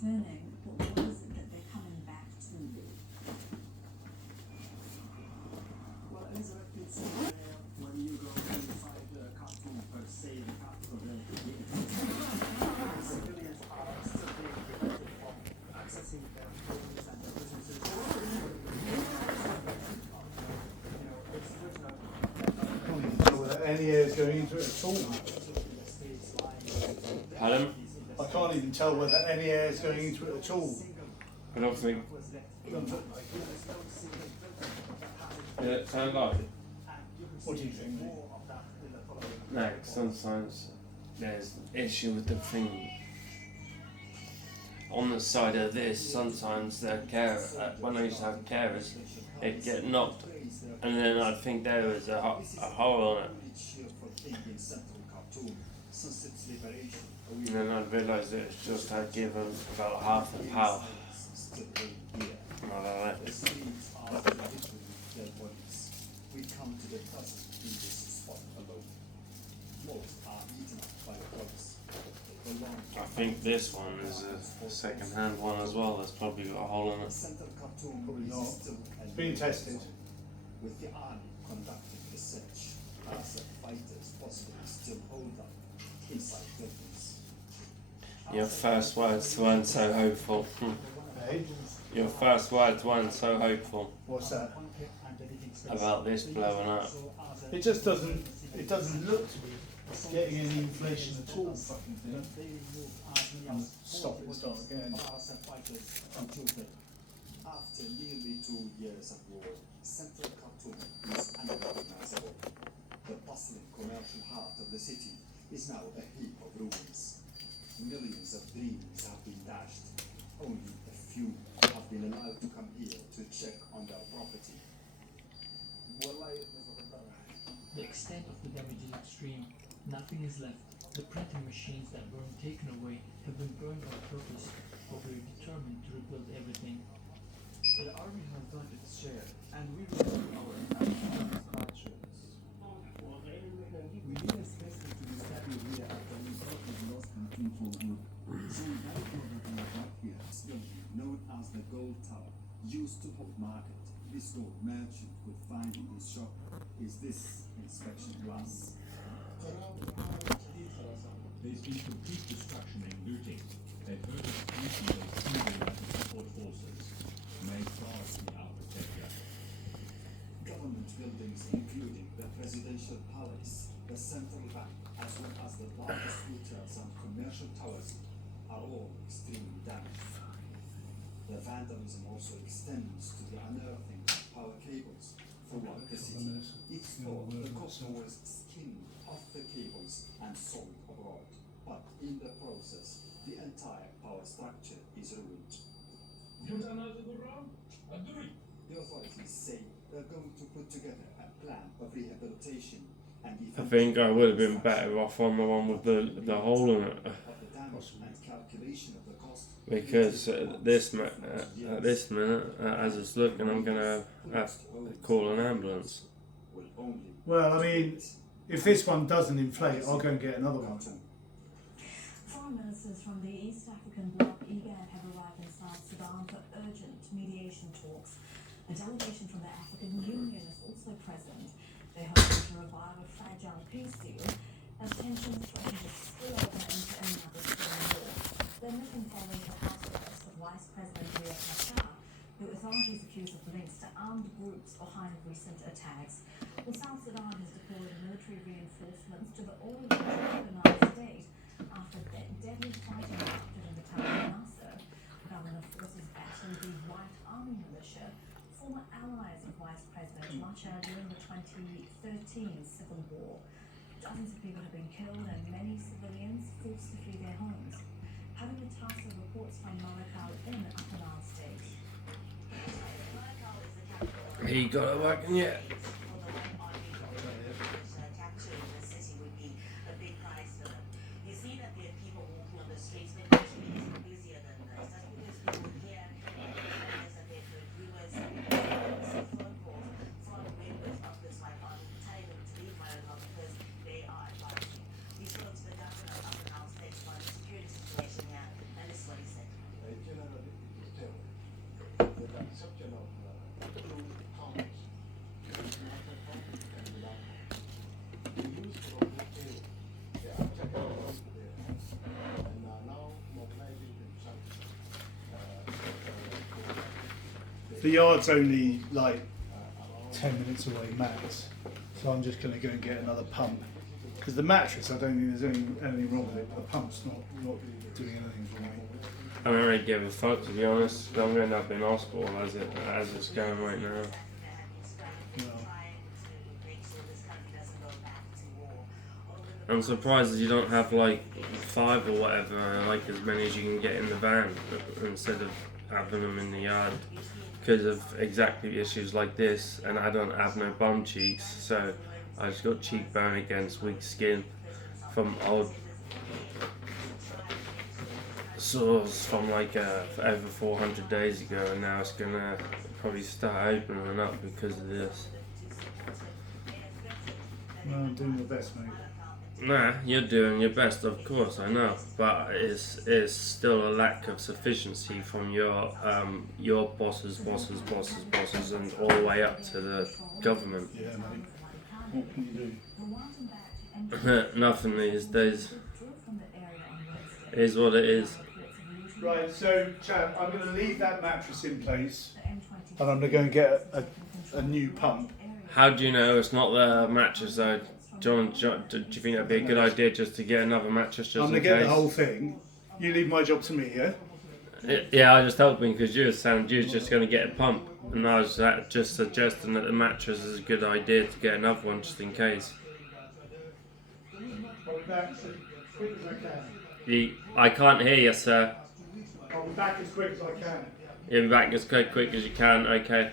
returning, but what is it that they're coming back to? Well, Elizabeth, it's when you go inside the Khartoum per se, the capital, civilians are still being prevented from accessing their homes and their businesses. It's written So whether any air is going into it at all. Pardon? I can't even tell whether any air is going into it at all. I don't think. Did it sound like? What do you think? No, sometimes there's an issue with the thing. On the side of this, sometimes the when I used to have carers, it'd get knocked, and then I'd think there was a hole on it. And then I'd realise that it's just I'd give them about half the power. And I don't know. We come to the present in this spot alone. Most are eaten up by dogs. I think this one is a second-hand one as well. That's probably got a hole in it. Probably not. It's been tested. With the army conducting the search, as fighters possibly still hold up inside buildings. Your first words weren't so hopeful. Hey? Your first words weren't so hopeful What's that? about this blowing up. It just doesn't, it doesn't look to be getting any inflation at all, fucking thing. And stop it, start again. After nearly 2 years of war, central Khartoum is unrecognizable. The bustling commercial heart of the city is now a heap of ruins. Millions of dreams have been dashed. Only a few have been allowed to come here to check on their property. The extent of the damage is extreme. Nothing is left. The printing machines that weren't taken away have been burned on purpose, but we're determined to rebuild everything. The army has done its share, and we will do our dispatches. We need a specimen to be studied here after we thought we lost control for good. So we now know that we have here a building known as the Gold Tower, used to hold market. This gold merchant could find in his shop is this inspection glass. There's been complete destruction and looting. They've heard of recently single support forces. May France be our protector. Government buildings, including the presidential palace, the central bank, as well as the largest hotels and commercial towers, are all extremely damaged. The vandalism also extends to the unearthing of power cables throughout the city. It's thought the copper was skinned off the cables and sold abroad, but in the process, the entire power structure is ruined. The authorities say they're going to put together a plan of rehabilitation and I think I would have been better off on the one with the hole in it. Because at this minute, as it's looking, I'm going to have to call an ambulance. Well, I mean, if this one doesn't inflate, I'll go and get another one. Foreign ministers from the East African bloc IGAD have arrived in South Sudan for urgent mediation talks. A delegation from the African Union is also present. They hope to revive a fragile peace deal as tensions threaten to spill over into another civil war. They're moving following the house arrest of Vice President Riek Machar, who authorities accuse of links to armed groups behind recent attacks. Well, South Sudan has deployed military reinforcements to the already organized state after deadly fighting erupted in the town of Nasser. Government forces battled the White Army militia, former allies of Vice President Machar during the 2013 civil war. Dozens of people have been killed and many civilians forced to flee their homes. Having a task of reports from Marikal in Upper Nile State. He got it working yet? conception of two counts. It's not a count can be done. We use for okay, the object comes there, and now mobilizing themselves. The yard's only like 10 minutes away max, so I'm just going to go and get another pump. Because the mattress, I don't think there's anything wrong with it. The pump's not doing anything for me. I don't really give a fuck, to be honest. I'm going to end up in hospital as it's going right now. You know. I'm surprised that you don't have like 5 or whatever, like as many as you can get in the van instead of having them in the yard. Because of exactly issues like this, and I don't have no bum cheeks, so I just got cheekbone against weak skin from old sores from like over 400 days ago, and now it's gonna probably start opening up because of this. No, I'm doing my best, mate. Nah, you're doing your best, of course, I know, but it's still a lack of sufficiency from your bosses, and all the way up to the government. Yeah, mate. What can you do? Nothing these days. It is what it is. Right, so, chap, I'm going to leave that mattress in place, and I'm going to go and get a new pump. How do you know it's not the mattress though? John, do you think that'd be a good idea just to get another mattress just I'm in going to get case? the whole thing. You leave my job to me, yeah? Yeah, I just helping because you were saying you was just going to get a pump, and I was just suggesting that the mattress is a good idea to get another one just in case. I'll be back as quick as I can. I can't hear you, sir. I'll be back as quick as I can. You'll be back as quick as you can, okay.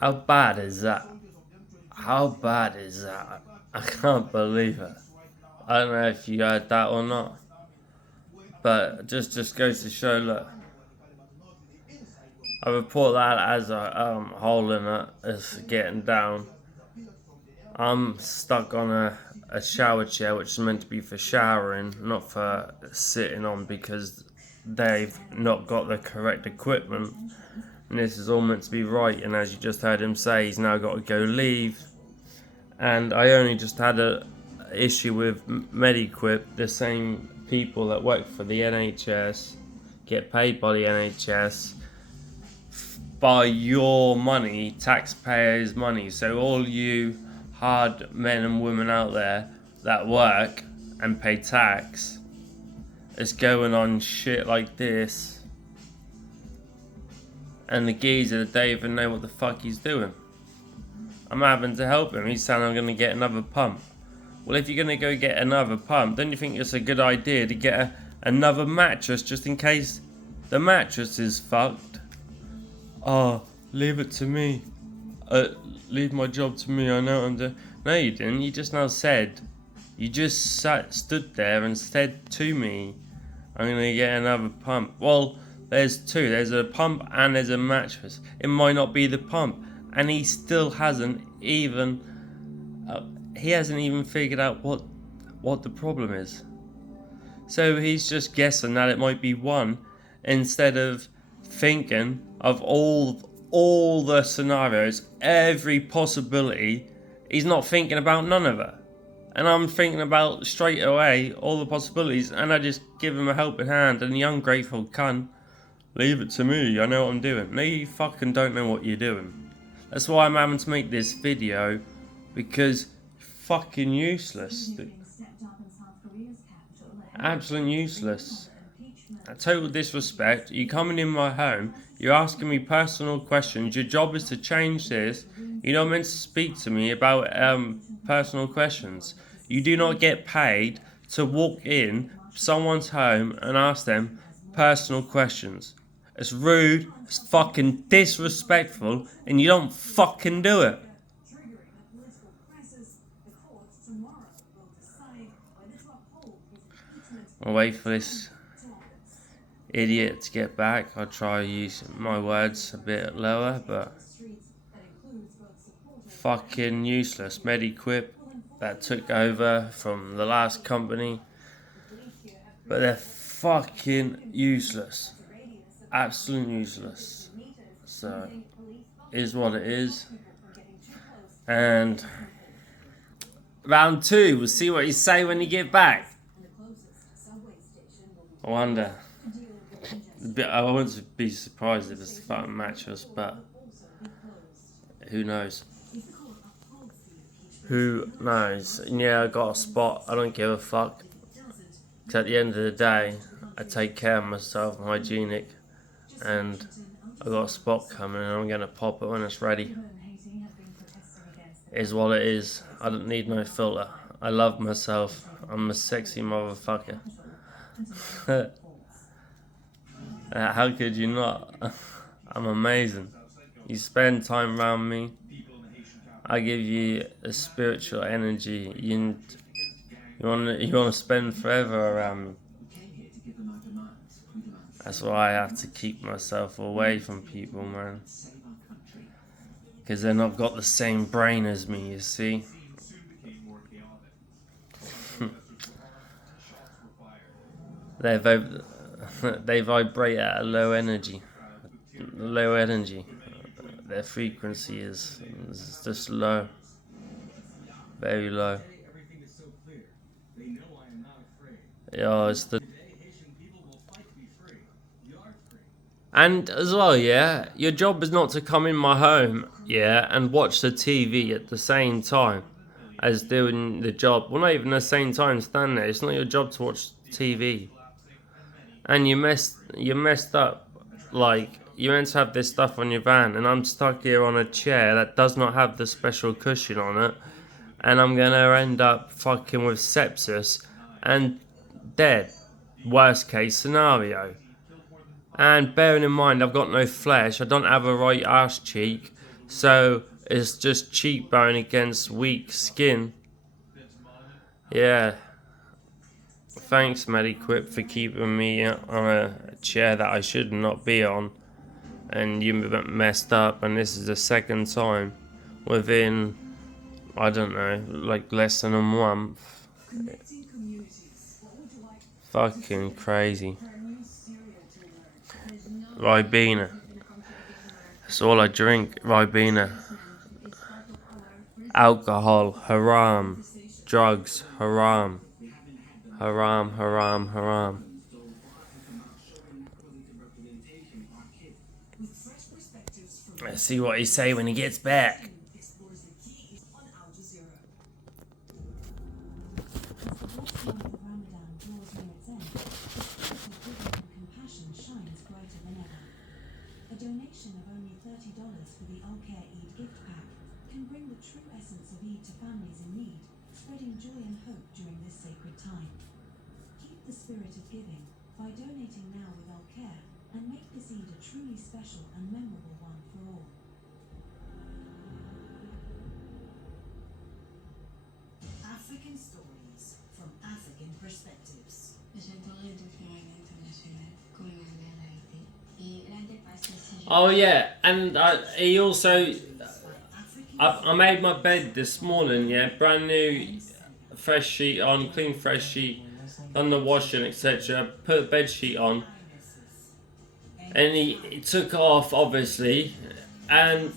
How bad is that? How bad is that? I can't believe it. I don't know if you heard that or not. But just goes to show, look. I report that as a hole in it. It's getting down. I'm stuck on a shower chair, which is meant to be for showering, not for sitting on, because they've not got the correct equipment. And this is all meant to be right, and as you just heard him say, he's now got to go leave. And I only just had a issue with MEDIQUIP, the same people that work for the NHS, get paid by the NHS, by your money, taxpayers' money. So all you hard men and women out there that work and pay tax is going on shit like this. And the geezer, they even know what the fuck he's doing. I'm having to help him. He's saying I'm going to get another pump. Well, if you're going to go get another pump, don't you think it's a good idea to get another mattress just in case the mattress is fucked? Oh, leave it to me. Leave my job to me. I know what I'm doing. No, you didn't. You just now said. You just stood there and said to me, I'm going to get another pump. Well, there's two. There's a pump and there's a mattress. It might not be the pump. And he still hasn't even... he hasn't even figured out what the problem is. So he's just guessing that it might be one, instead of thinking of all the scenarios, every possibility. He's not thinking about none of it. And I'm thinking about straight away all the possibilities, and I just give him a helping hand, and the ungrateful cunt, leave it to me, I know what I'm doing. No, you fucking don't know what you're doing. That's why I'm having to make this video, because fucking useless. Absolutely useless. A total disrespect. You're coming in my home, you're asking me personal questions, your job is to change this. You're not meant to speak to me about personal questions. You do not get paid to walk in someone's home and ask them personal questions. It's rude, it's fucking disrespectful, and you don't fucking do it. I'll wait for this idiot to get back. I'll try to use my words a bit lower, but fucking useless. MEDIQUIP that took over from the last company, but they're fucking useless. Absolutely useless. So, is what it is. And round 2, we'll see what you say when you get back. I wonder. I wouldn't be surprised if it's fucking matches, but who knows? Who knows? Yeah, I got a spot. I don't give a fuck. 'Cause at the end of the day, I take care of myself. I'm hygienic, and I got a spot coming, and I'm gonna pop it when it's ready. Is what it is. I don't need no filter. I love myself. I'm a sexy motherfucker. How could you not? I'm amazing. You spend time around me, I give you a spiritual energy. You wanna spend forever around me. That's why I have to keep myself away from people, man. Because they're not got the same brain as me, you see. They vibrate at a low energy. Low energy. Their frequency is just low. Very low. Yeah, it's the... And as well, yeah, your job is not to come in my home, yeah, and watch the TV at the same time as doing the job. Well, not even the same time, stand there. It's not your job to watch TV. And you messed up. Like, you meant to have this stuff on your van, and I'm stuck here on a chair that does not have the special cushion on it, and I'm gonna end up fucking with sepsis and dead. Worst case scenario. And bearing in mind, I've got no flesh, I don't have a right arse cheek, so it's just cheekbone against weak skin. Yeah. Thanks, MEDIQUIP, for keeping me on a chair that I should not be on. And you messed up, and this is the second time within, I don't know, like less than a month. Fucking crazy. Ribena. That's all I drink, Ribena. Alcohol, haram. Drugs, haram. Haram, haram, haram. Let's see what he say when he gets back. A donation of only $30 for the Al-Care Eid gift pack can bring the true essence of Eid to families in need, spreading joy and hope during this sacred time. Keep the spirit of giving by donating now with Al-Care and make this Eid a truly special and memorable one for all. African stories from African perspectives. Oh yeah, and he also... I made my bed this morning, yeah, brand new, fresh sheet on, clean fresh sheet, done the washing, etc. Put the bed sheet on, and he took off, obviously, and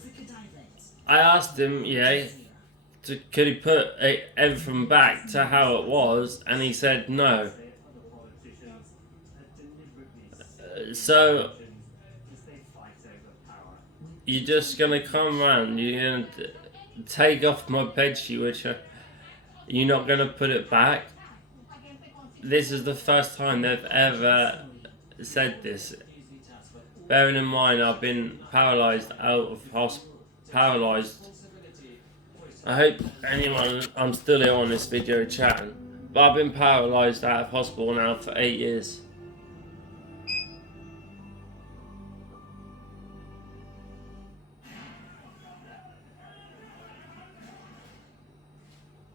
I asked him, yeah, could he put everything back to how it was, and he said no. So you're just gonna come around, you're gonna take off my bedsheet, which you're not gonna put it back. This is the first time they've ever said this. Bearing in mind, I've been paralysed out of hospital. Paralysed. I hope I'm still here on this video chatting, but I've been paralysed out of hospital now for 8 years.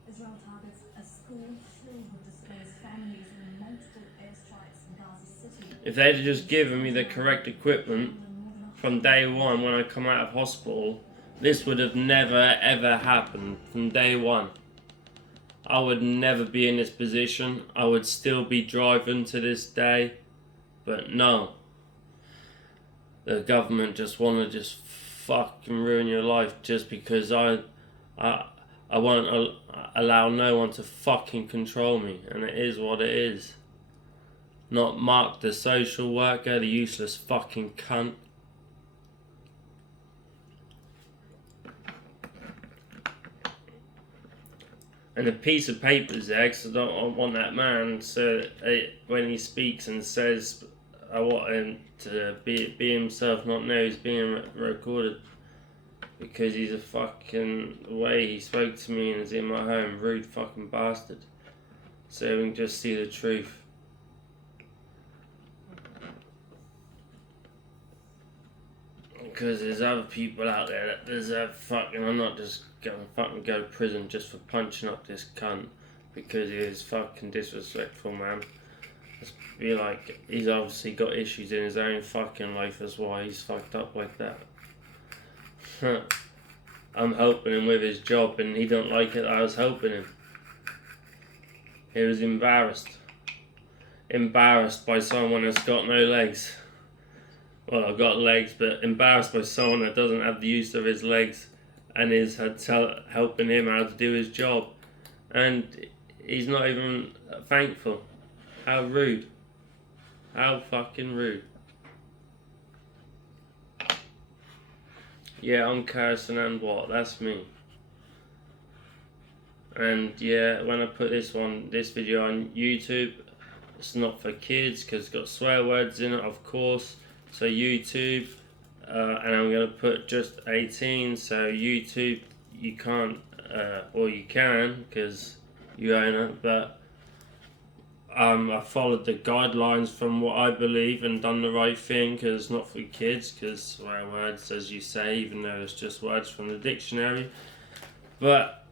As Israel targets a school filled with displaced families in multiple airstrikes in Gaza City. If they'd just given me the correct equipment from day one when I come out of hospital, this would have never ever happened from day one. I would never be in this position. I would still be driving to this day. But no. The government just want to just fucking ruin your life just because I won't allow no one to fucking control me. And it is what it is. Not Mark the social worker, the useless fucking cunt. And a piece of paper's there, because I don't want that man, so when he speaks and says, I want him to be himself, not know he's being recorded. Because he's a fucking, the way he spoke to me and is in my home, rude fucking bastard. So we can just see the truth. Because there's other people out there that deserve fucking, I'm not just gonna fucking go to prison just for punching up this cunt because he is fucking disrespectful, man. Just be like, he's obviously got issues in his own fucking life, that's why he's fucked up like that. I'm helping him with his job and he don't like it that I was helping him. He was embarrassed. Embarrassed by someone that's got no legs. Well, I've got legs, but embarrassed by someone that doesn't have the use of his legs and is helping him how to do his job. And he's not even thankful. How rude. How fucking rude. Yeah, I'm cursing and what? That's me. And yeah, when I put this video on YouTube, it's not for kids because it's got swear words in it, of course. So YouTube, and I'm going to put just 18, so YouTube, you can't, or you can, because you own it, but I followed the guidelines from what I believe and done the right thing, because it's not for kids, because swear words, as you say, even though it's just words from the dictionary. But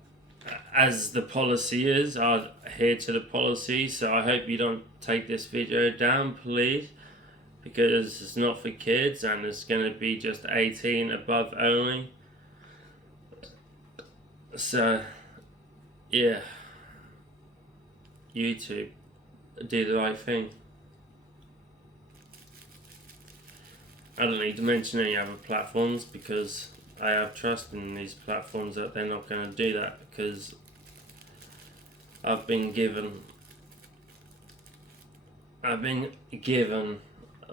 as the policy is, I adhere to the policy, so I hope you don't take this video down, please. Because it's not for kids and it's going to be just 18 above only. So, yeah. YouTube, do the right thing. I don't need to mention any other platforms because I have trust in these platforms that they're not going to do that, because I've been given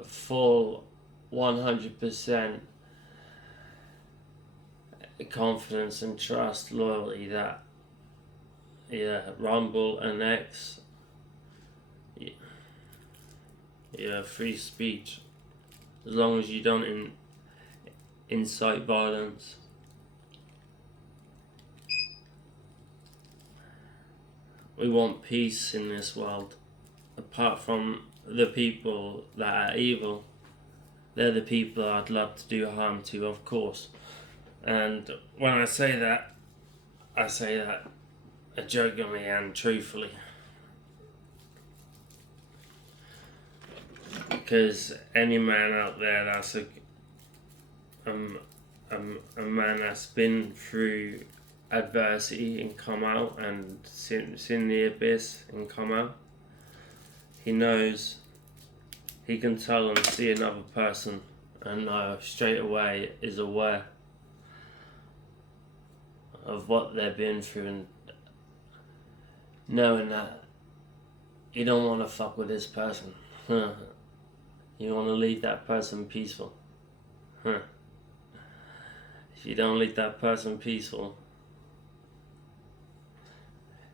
full 100% confidence and trust, loyalty that Rumble and X, free speech, as long as you don't incite violence. We want peace in this world. Apart from the people that are evil, they're the people I'd love to do harm to, of course. And when I say that jokingly and truthfully. Because any man out there that's a man that's been through adversity and come out, and seen the abyss and come out, he knows, he can tell and see another person and straight away is aware of what they've been through, and knowing that you don't want to fuck with this person. You want to leave that person peaceful. If you don't leave that person peaceful,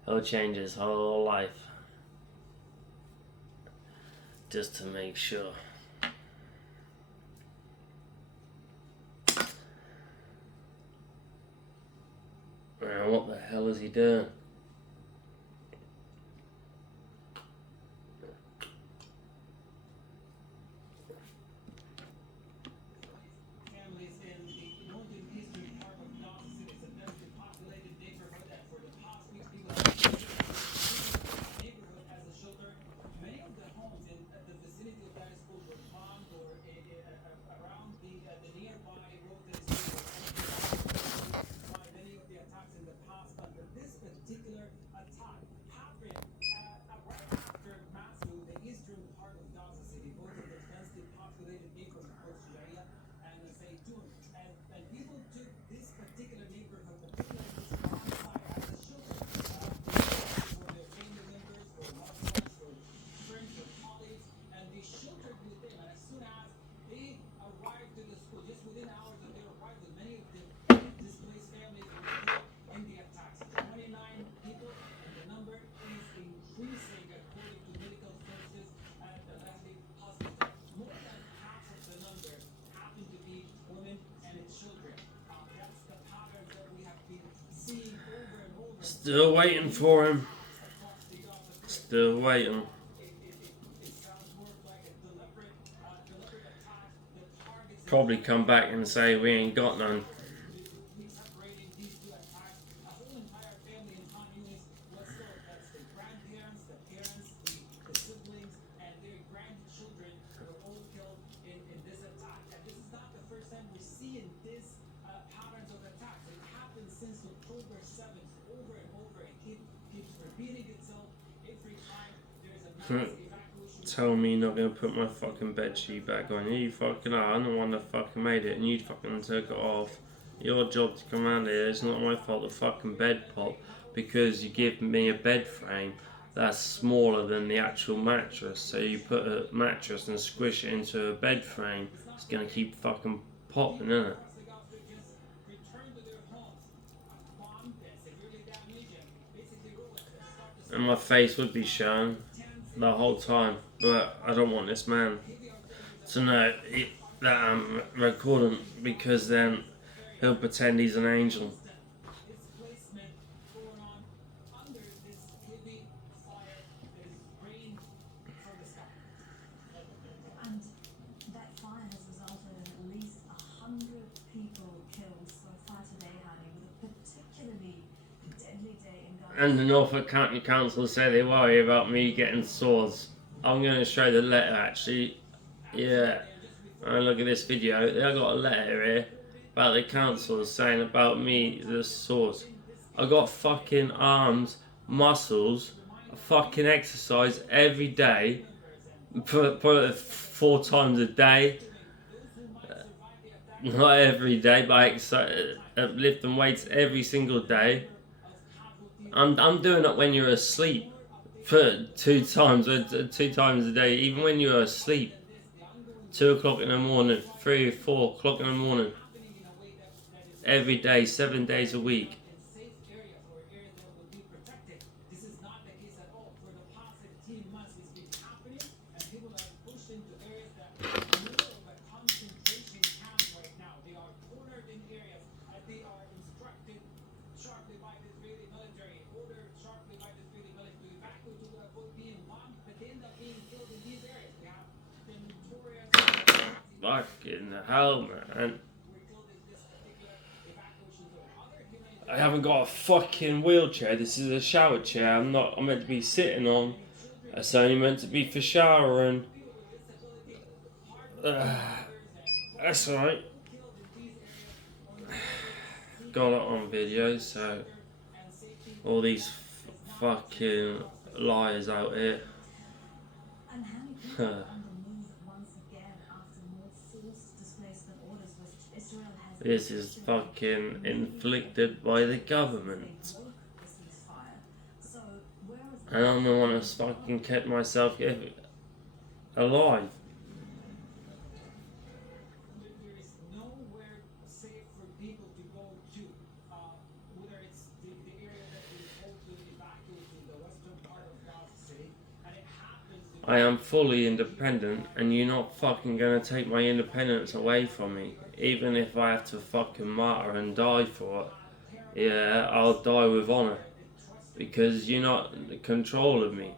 he'll change his whole life just to make sure. Man, what the hell is he doing? Families in the northern eastern part of Gaza City, it's a densely populated neighborhood, and for the past weeks, people have Still waiting for him. Still waiting. Probably come back and say we ain't got none. Tell me you're not gonna put my fucking bed sheet back on. You fucking are. I'm the one that fucking made it, and you fucking took it off. Your job to come around here. It's not my fault the fucking bed popped because you give me a bed frame that's smaller than the actual mattress. So you put a mattress and squish it into a bed frame. It's gonna keep fucking popping, isn't it? And my face would be shown the whole time, but I don't want this man to know that I'm recording, because then he'll pretend he's an angel. And that fire has resulted in at least 100 people killed so far today, honey, with a particularly deadly day in Gaza. And the Norfolk County Council say they worry about me getting sores. I'm going to show the letter actually. Yeah. And look at this video. They got a letter here about the council saying about me, the sores. I got fucking arms, muscles, I fucking exercise every day. Put it 4 times a day. Not every day, but I exercise, lifting weights every single day. I'm doing it when you're asleep for 2 times a day, even when you're asleep. 2 o'clock in the morning, 3 or 4 o'clock in the morning. Every day, 7 days a week. Fucking hell, man. I haven't got a fucking wheelchair. This is a shower chair. I'm meant to be sitting on. It's only meant to be for showering. That's alright. Got it on video, so all these fucking liars out here. And how many people are on the move once again after more forced displacement orders, which Israel has... This is fucking inflicted by the government. So where is And I'm the one that's fucking kept myself alive. There is nowhere safe for people to go to, whether it's the area that we told to evacuate to the western part of Gaza City, and it happens to I am fully independent, and you're not fucking gonna take my independence away from me. Even if I have to fucking martyr and die for it. Yeah, I'll die with honor. Because you're not in control of me.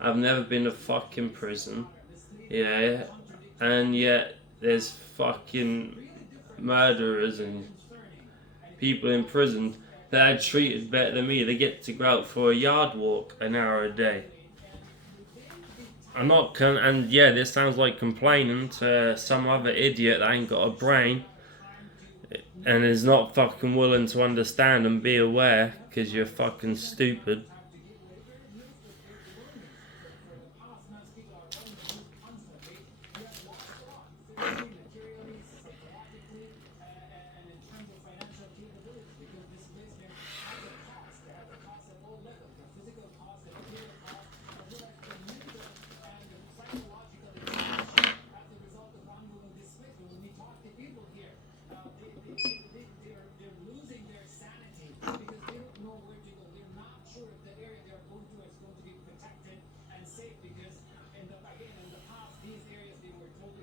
I've never been to fucking prison. Yeah, and yet there's fucking murderers and people in prison that are treated better than me. They get to go out for a yard walk an hour a day. I'm not and yeah, this sounds like complaining to some other idiot that ain't got a brain and is not fucking willing to understand and be aware, because you're fucking stupid.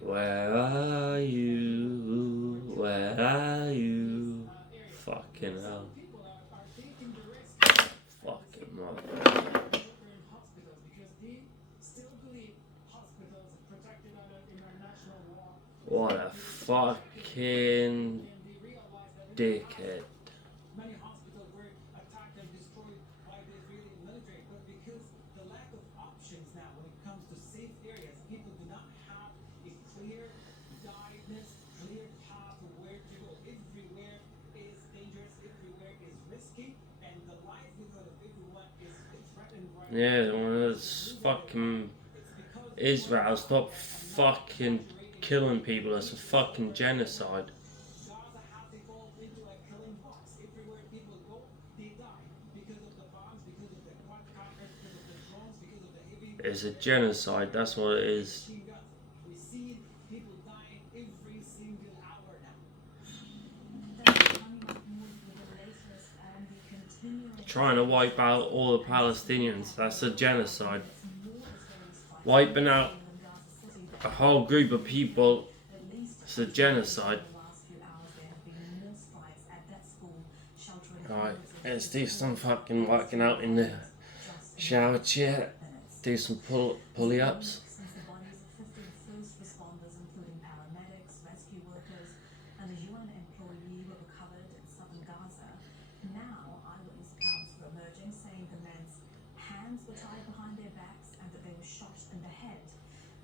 Where are you? Where are you? Fucking hell. in hospitals because they still believe hospitals are protected under international law. What a fucking And they realize that in the dickhead. past, many hospitals were attacked and destroyed by the Israeli military, but because the lack of options now when it comes to safe areas, people do not have a clear guidance, clear path of where to go. Everywhere is dangerous, everywhere is risky, and the livelihood of everyone is threatened right now. Yeah, well, it's fucking Israel. Stop fucking killing people. It's a fucking genocide. Gaza has evolved into a killing box. Everywhere people go, they die because of the bombs, because of the quadcopters, because of the drones, because of the heavy It's a genocide. That's what it is. machine guns. We see people dying every single hour now. Coming up north with the latest and the continuing Trying to wipe out all the Palestinians. That's a genocide. more Israeli strikes Wiping out in Gaza City. a whole group of people. At least It's a genocide. in the last few hours there have been more strikes at that school, sheltering Alright, hundreds of let's do people. some fucking working out in the Just in shower chair. minutes. Do some pulley ups. Since the bodies of 15 first responders, including paramedics, rescue workers, and a UN employee were recovered in southern Gaza, now eyewitness accounts were emerging saying the men's hands were tied behind their backs and that they were shot in the head.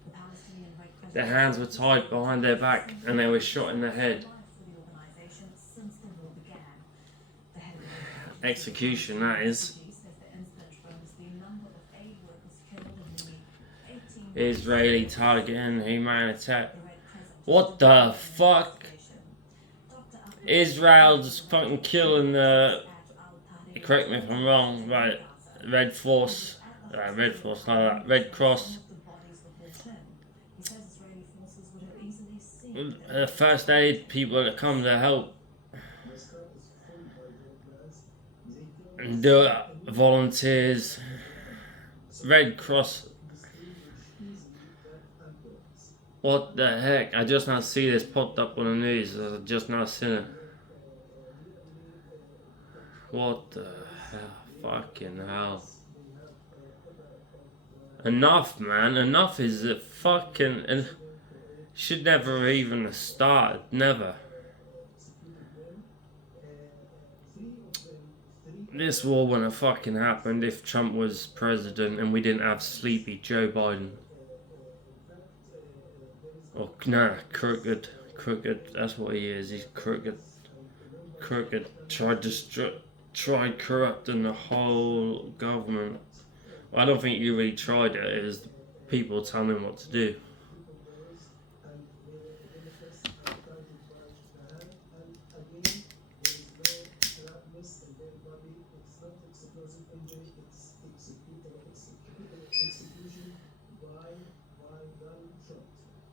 The Palestinian Red Crescent Their hands were tied behind their back and they were shot in the head. for the organization since the war began. The head of the Execution, that is. says the incident shows the number of aid workers killed in the 18 Israeli targeting humanitarian. the Red Crescent. What the fuck? Dr. Abdul Israel's fucking killing the. Al-Tariq Correct me if I'm wrong, right? Red Cross, like Red Cross. the bodies were returned. He says Israeli forces would have easily seen The first aid people that come to help. And the volunteers. Red Cross. What the heck? I just now see this popped up on the news. I just now seen it. What the hell? Fucking hell. Enough, man. Enough is a fucking. Should never even have started. Never. This war wouldn't have fucking happened if Trump was president and we didn't have sleepy Joe Biden. Oh, nah, crooked. That's what he is. He's crooked. Tried corrupting the whole government. Well, I don't think you really tried it. It was people telling him what to do.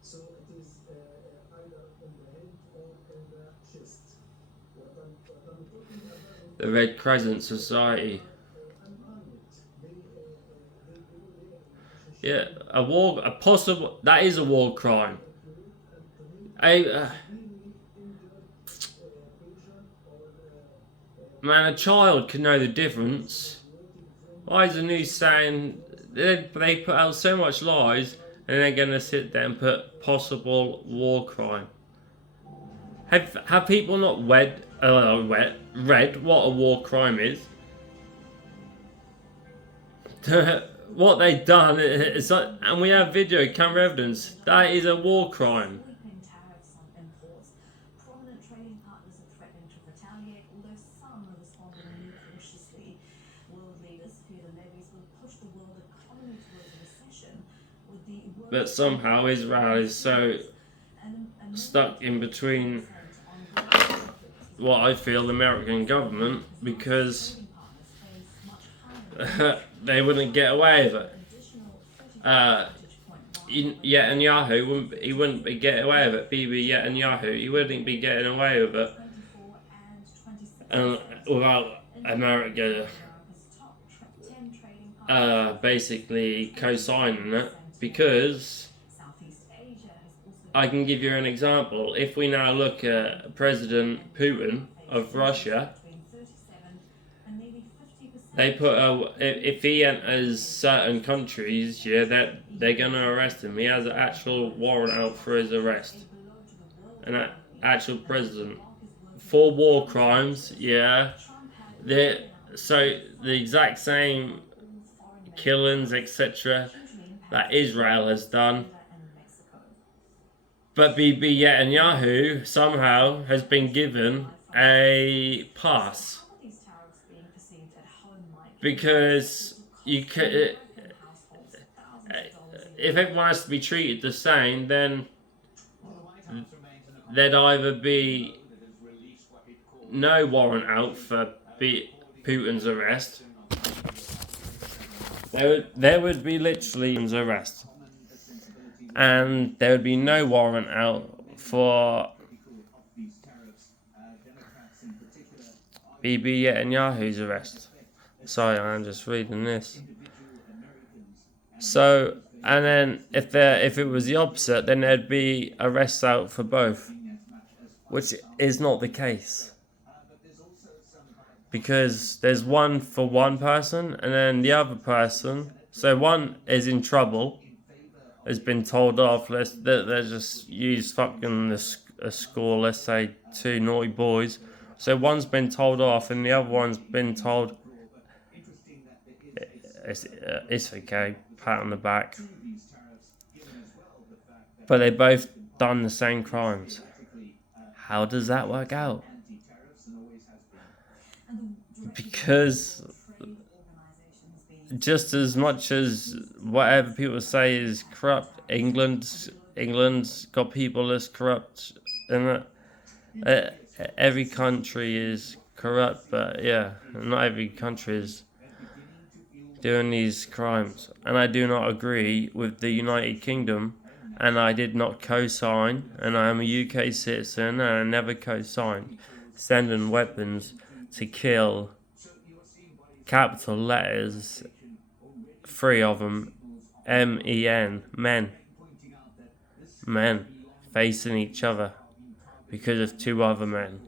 So it is either in the head or in the chest. What I'm talking about The Red Crescent Society. Yeah, a possible. That is a war crime. Man, a child can know the difference. Why is the news saying they put out so much lies and they're gonna sit there and put possible war crime? Have people not read what a war crime is? What they've done is like, and we have video camera evidence. That is a war crime. sweeping tariffs on imports. Prominent trading partners are threatening to retaliate, although some are responding more cautiously. World leaders fear the levies will push the world economy towards a recession, with the world But somehow Israel is so stuck in between what I feel the American government, because they wouldn't get away with it. Netanyahu wouldn't be getting away with it. Bibi Netanyahu, he wouldn't be getting away with it without America basically co-signing it, because I can give you an example. If we now look at President Putin of Russia, they put if he enters certain countries, yeah, that they're gonna arrest him. He has an actual warrant out for his arrest, an actual president for war crimes. Yeah, so the exact same killings, etc., that Israel has done. But Bibi Netanyahu somehow has been given a pass because you could, if everyone has to be treated the same, then there'd either be no warrant out for Putin's arrest. There would be literally Putin's arrest, and there would be no warrant out for Bibi Netanyahu's arrest. Sorry, I'm just reading this. So, and then if it was the opposite, then there'd be arrests out for both, which is not the case. Because there's one for one person, and then the other person, so one is in trouble, has been told off. Let's just use fucking a school. Let's say 2 naughty boys. So one's been told off, and the other one's been told it's okay, pat on the back. But they both done the same crimes. How does that work out? Because just as much as whatever people say is corrupt, England's got people that's corrupt, and every country is corrupt, but yeah, not every country is doing these crimes. And I do not agree with the United Kingdom, and I did not co-sign, and I am a UK citizen, and I never co-signed sending weapons to kill, capital letters, 3 of them, MEN, men facing each other because of 2 other men.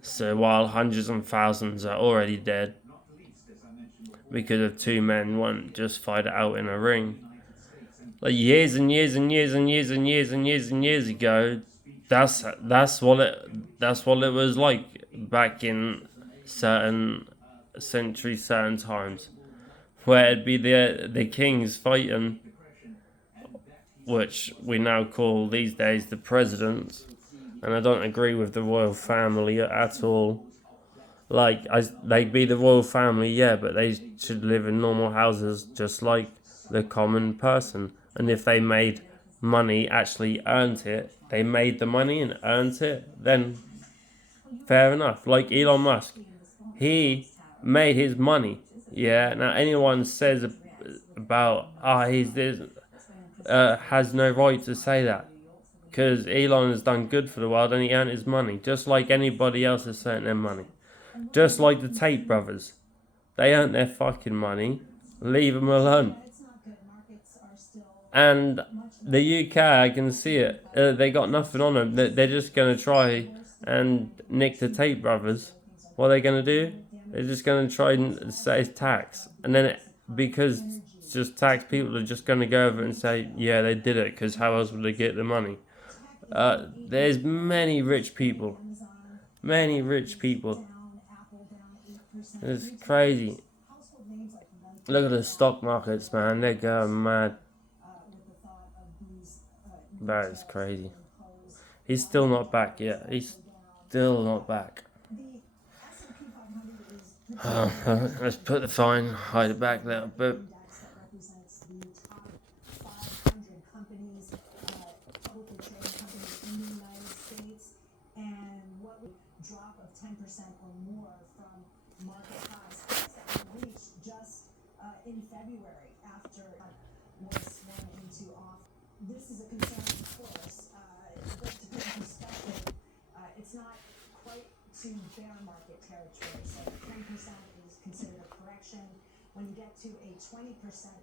So while hundreds and thousands are already dead because of 2 men won't just fight it out in a ring, like years and years and years and years and years and years and years ago, that's what it was like back in certain centuries, certain times, where it'd be the kings fighting, which we now call these days the presidents. And I don't agree with the royal family at all. Like, they'd be the royal family, yeah, but they should live in normal houses just like the common person. And if they made money, actually earned it, they made the money and earned it, then fair enough. Like Elon Musk, he made his money. Yeah, now anyone says about, he's this, has no right to say that. Because Elon has done good for the world and he earned his money, just like anybody else has earned their money. Just like the Tate brothers. They earned their fucking money. Leave them alone. And the UK, I can see it. They got nothing on them. They're just going to try and nick the Tate brothers. What are they going to do? They're just going to try and say tax. And then because it's just tax, people are just going to go over and say, yeah, they did it, because how else would they get the money? There's many rich people. Many rich people. It's crazy. Look at the stock markets, man. They're going mad. That is crazy. He's still not back yet. He's still not back. Let's put the fine, hide it back a little bit. Drop of 10% or more from market highs that were reached just in February after was sworn into office. This is a concern, of course, but to put in perspective, it's not quite to bear market territory. So 10% is considered a correction. When you get to a 20%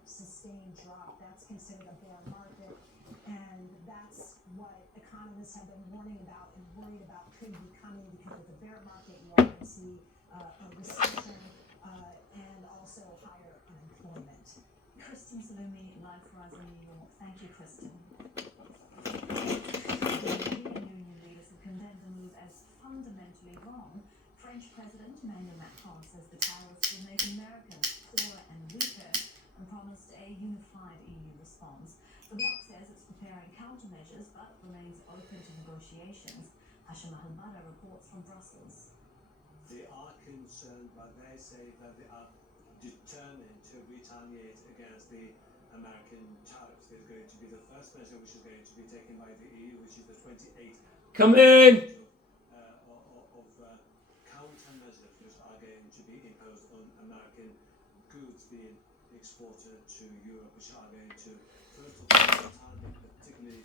sustained drop, that's considered a bear market, and that's what economists have been warning about and worried about could be coming, because with the bear market you are going to see a recession and also higher unemployment. Kristen Salumi, live for us in New York. Thank you, Kristen. European Union leaders have condemned the move as fundamentally wrong. French President Emmanuel Macron says the tariffs will make Americans poorer and weaker and promised a unified EU response. The bloc says it's preparing countermeasures but remains open to negotiations. Hashim Al-Bada reports from Brussels. They are concerned, but they say that they are determined to retaliate against the American tariffs. There's going to be the first measure, which is going to be taken by the EU, which is the 28 Come in! of countermeasures which are going to be imposed on American goods being exported to Europe, which are going to first of all target particularly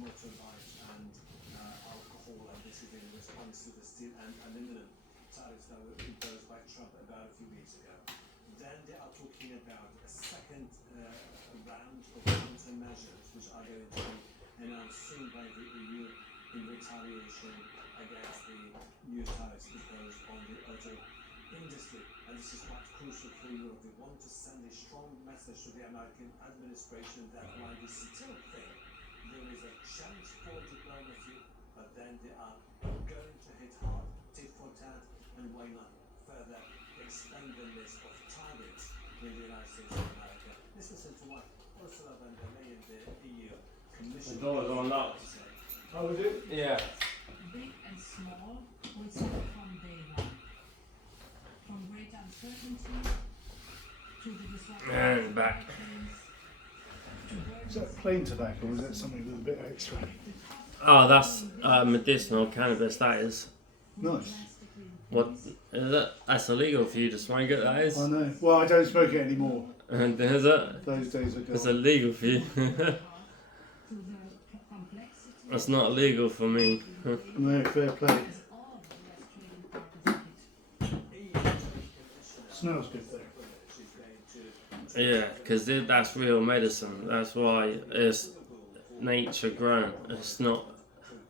motorbikes and alcohol, and this is in response to the steel and aluminum tariffs that were imposed by Trump about a few weeks ago. Then they are talking about a second round of countermeasures which are going to be announced soon by the EU in retaliation against the new tariffs imposed on the auto industry. And this is quite crucial for Europe. They want to send a strong message to the American administration that while they still think there is a chance for diplomacy, but then they are going to hit hard, tit for tat, and why not further expand the list of targets in the United States of America. Let's listen to what Ursula von der Leyen, the EU Commissioner, The door's unlocked. Oh, is it? Yeah. Big and small will suffer from day one. From great uncertainty to the disruption And it's back. Is that plain tobacco or is that something with a bit extra? Oh, that's medicinal cannabis, that is. Nice. What is it? That's illegal for you to smoke it, that is. I know. Well, I don't smoke it anymore. And is it? Those days are It's gone. illegal for you. It's not illegal for me. No, fair play. Smells good though. Yeah, because that's real medicine. That's why it's nature grown. It's not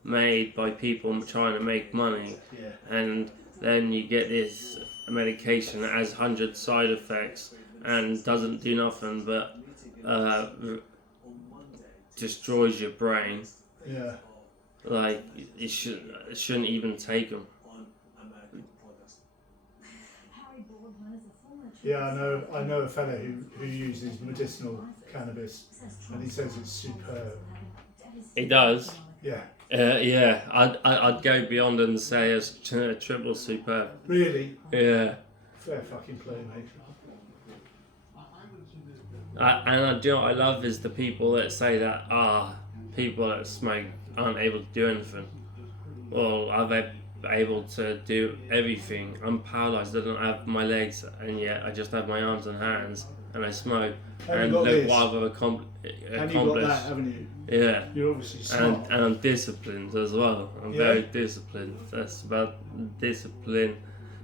made by people trying to make money. Yeah. And then you get this medication that has 100 side effects and doesn't do nothing but destroys your brain. Yeah. Like it shouldn't even take them. Yeah, I know a fella who uses medicinal cannabis, and he says it's superb. He does. Yeah. Yeah, I'd go beyond and say it's triple superb. Really? Yeah. Fair fucking play, mate. And do you know what I love is the people that say that people that smoke aren't able to do anything. Well, I'm able to do everything. I'm paralysed. I don't have my legs, and yet I just have my arms and hands, and I smoke. And look this. what I've accomplished. And you got that, haven't you? Yeah. You're obviously smart. And I'm disciplined as well. I'm very disciplined. That's about discipline,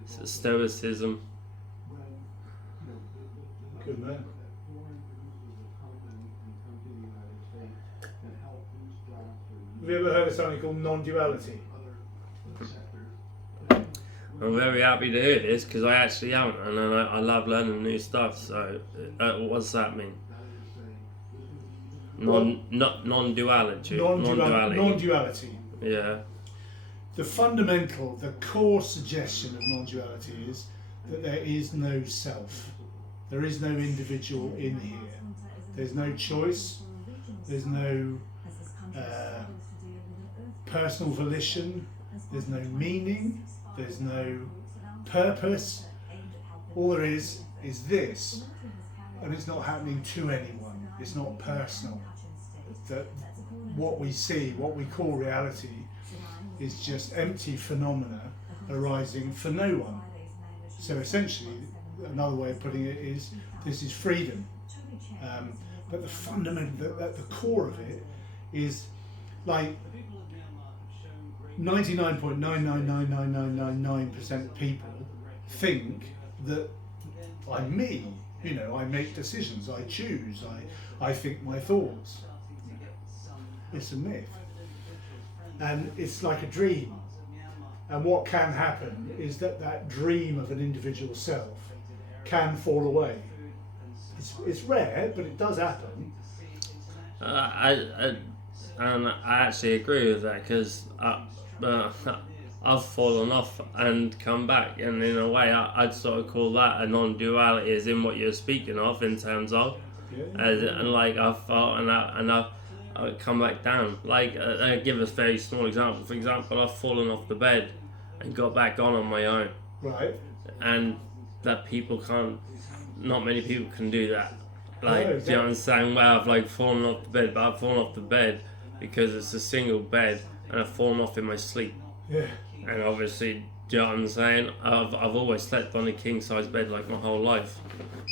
stoicism. Good man. Have you ever heard of something called non-duality? I'm very happy to hear this because I actually haven't, and I love learning new stuff. So, what's that mean? Non-duality. Non-duality. Yeah. The fundamental, the core suggestion of non-duality is that there is no self. There is no individual in here. There's no choice. There's no personal volition. There's no meaning. There's no purpose. All there is this, and it's not happening to anyone. It's not personal. That what we see, what we call reality, is just empty phenomena arising for no one. So essentially, another way of putting it is, this is freedom. But the fundamental, at the core of it, is like 99.9999999% of people think that I'm me, You know, I make decisions, I choose, I think my thoughts. It's a myth. And it's like a dream. And what can happen is that that dream of an individual self can fall away. It's rare, but it does happen. I actually agree with that, because I've fallen off and come back, and in a way I'd sort of call that a non-duality, as in what you're speaking of, in terms of, and like I've fought and I've come back down. Like I give a very small example. For example, I've fallen off the bed and got back on my own. Right. And that people can't. Not many people can do that. Like, No, do you know what I'm saying? Well, I've like fallen off the bed, but I've fallen off the bed because it's a single bed, and I've fallen off in my sleep. Yeah. And obviously, do you know what I'm saying? I've always slept on a king size bed like my whole life,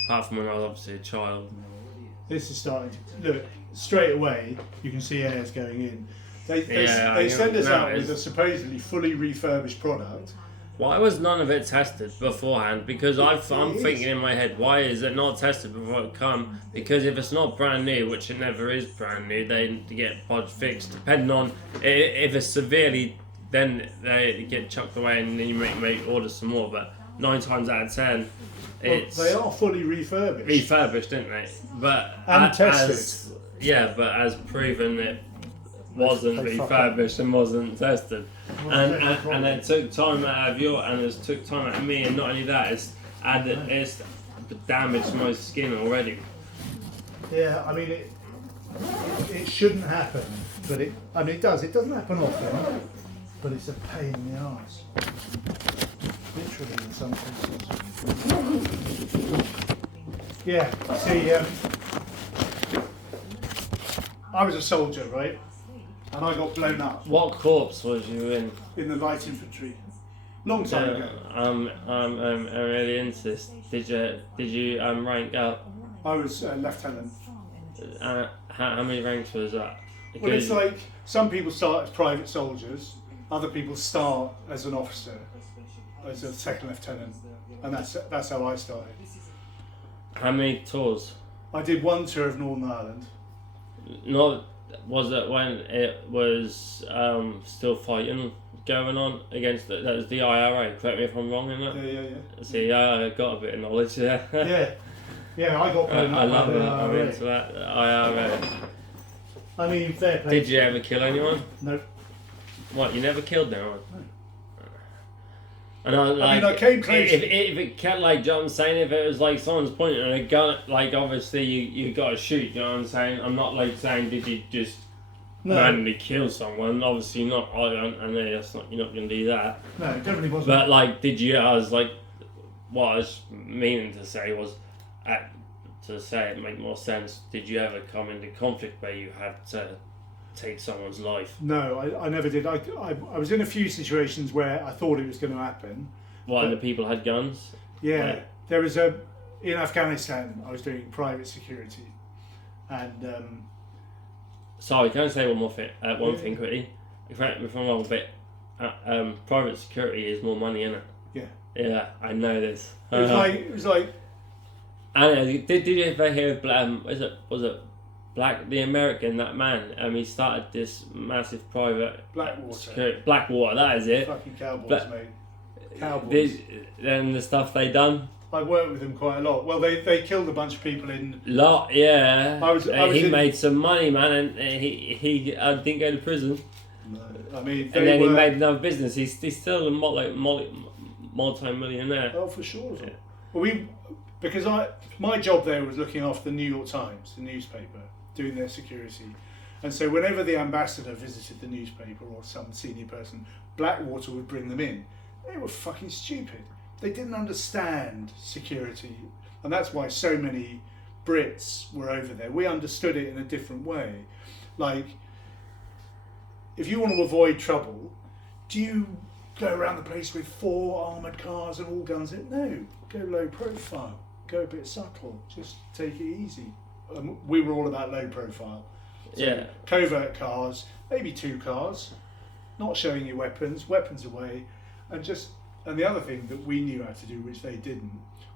apart from when I was obviously a child. This is starting to look straight away. You can see airs going in. They Yeah, send us no, out with a it's- supposedly fully refurbished product. Why was none of it tested beforehand? Because I'm thinking in my head, why is it not tested before it come? Because if it's not brand new, which it never is brand new, they get pods fixed. Depending on if it's severely, then they get chucked away, and then you make order some more. But 9 times out of 10, it's Well, they are fully refurbished. refurbished, didn't they? But And tested. as proven, it wasn't They fuck refurbished and wasn't tested, and it took time out of it took time out of me, and not only that, it's damaged my skin already. Yeah, I mean it shouldn't happen, but it does. It doesn't happen often, but it's a pain in the arse. Literally in some cases. Yeah, see, I was a soldier, right? And I got blown up What corps was you in? in the light infantry. Long time ago. I'm really into this. Did you rank up? I was a lieutenant. How many ranks was that? Well, it's like some people start as private soldiers, other people start as an officer, as a second lieutenant, and that's how I started. How many tours? I did one tour of Northern Ireland. Not was it when it was still fighting going on against that was the IRA. Correct me if I'm wrong in that. Yeah. See, I got a bit of knowledge there. Yeah, I got blown up. I love by the that. I'm IRA. into that. The IRA. I mean, fair play. Did you ever kill anyone? No. What, you never killed anyone? No. And I came close. If it kept, like, do you know what I'm saying? If it was like someone's pointing at a gun, like, obviously you got to shoot, you know what I'm saying? I'm not like saying, did you just randomly kill someone? Obviously not. I know that's not, you're not going to do that. No, it definitely wasn't. But, like, did you, I was like, what I was meaning to say was, to say it make more sense, did you ever come into conflict where you had to take someone's life? No, I never did. I was in a few situations where I thought it was going to happen. What, and the people had guns? Yeah, Right. there was in Afghanistan, I was doing private security, and Sorry, can I say one more thing? One thing quickly. Correct me if I'm wrong, but private security is more money, isn't it? yeah, Yeah, I know this. it was like I don't know. Did you ever hear of was it Black, the American, that man? He started this massive private Blackwater. Blackwater, that is it. Fucking cowboys, But- mate. Cowboys. Then the stuff they done. I worked with them quite a lot. Well, they killed a bunch of people in. Lot, yeah. I was he in- made some money, man, and he didn't go to prison. I mean, And they then were, he made another business. He's still a multi-millionaire. Oh, for sure. Yeah. Well, because my job there was looking after the New York Times, the newspaper, doing their security, and so whenever the ambassador visited the newspaper or some senior person, Blackwater would bring them in. They were fucking stupid. They didn't understand security, and that's why so many Brits were over there. We understood it in a different way. Like, if you want to avoid trouble, do you go around the place with 4 armoured cars and all guns? No, go low profile, go a bit subtle, just take it easy. We were all about low profile. So Yeah. Covert cars, maybe 2 cars, not showing you weapons away, and the other thing that we knew how to do, which they didn't,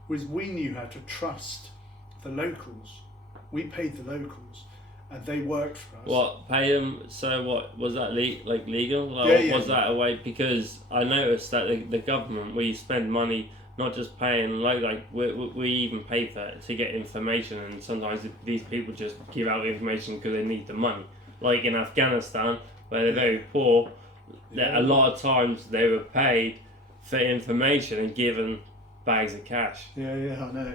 was we knew how to trust the locals. We paid the locals, and they worked for us. What, pay them? So what, was that legal? Like, Yeah, yeah. Was that a way? Because I noticed that the government, we spend money not just paying, like we even pay for it to get information, and sometimes these people just give out information because they need the money. Like in Afghanistan, where they're very poor, a lot of times they were paid for information and given bags of cash. Yeah, I know.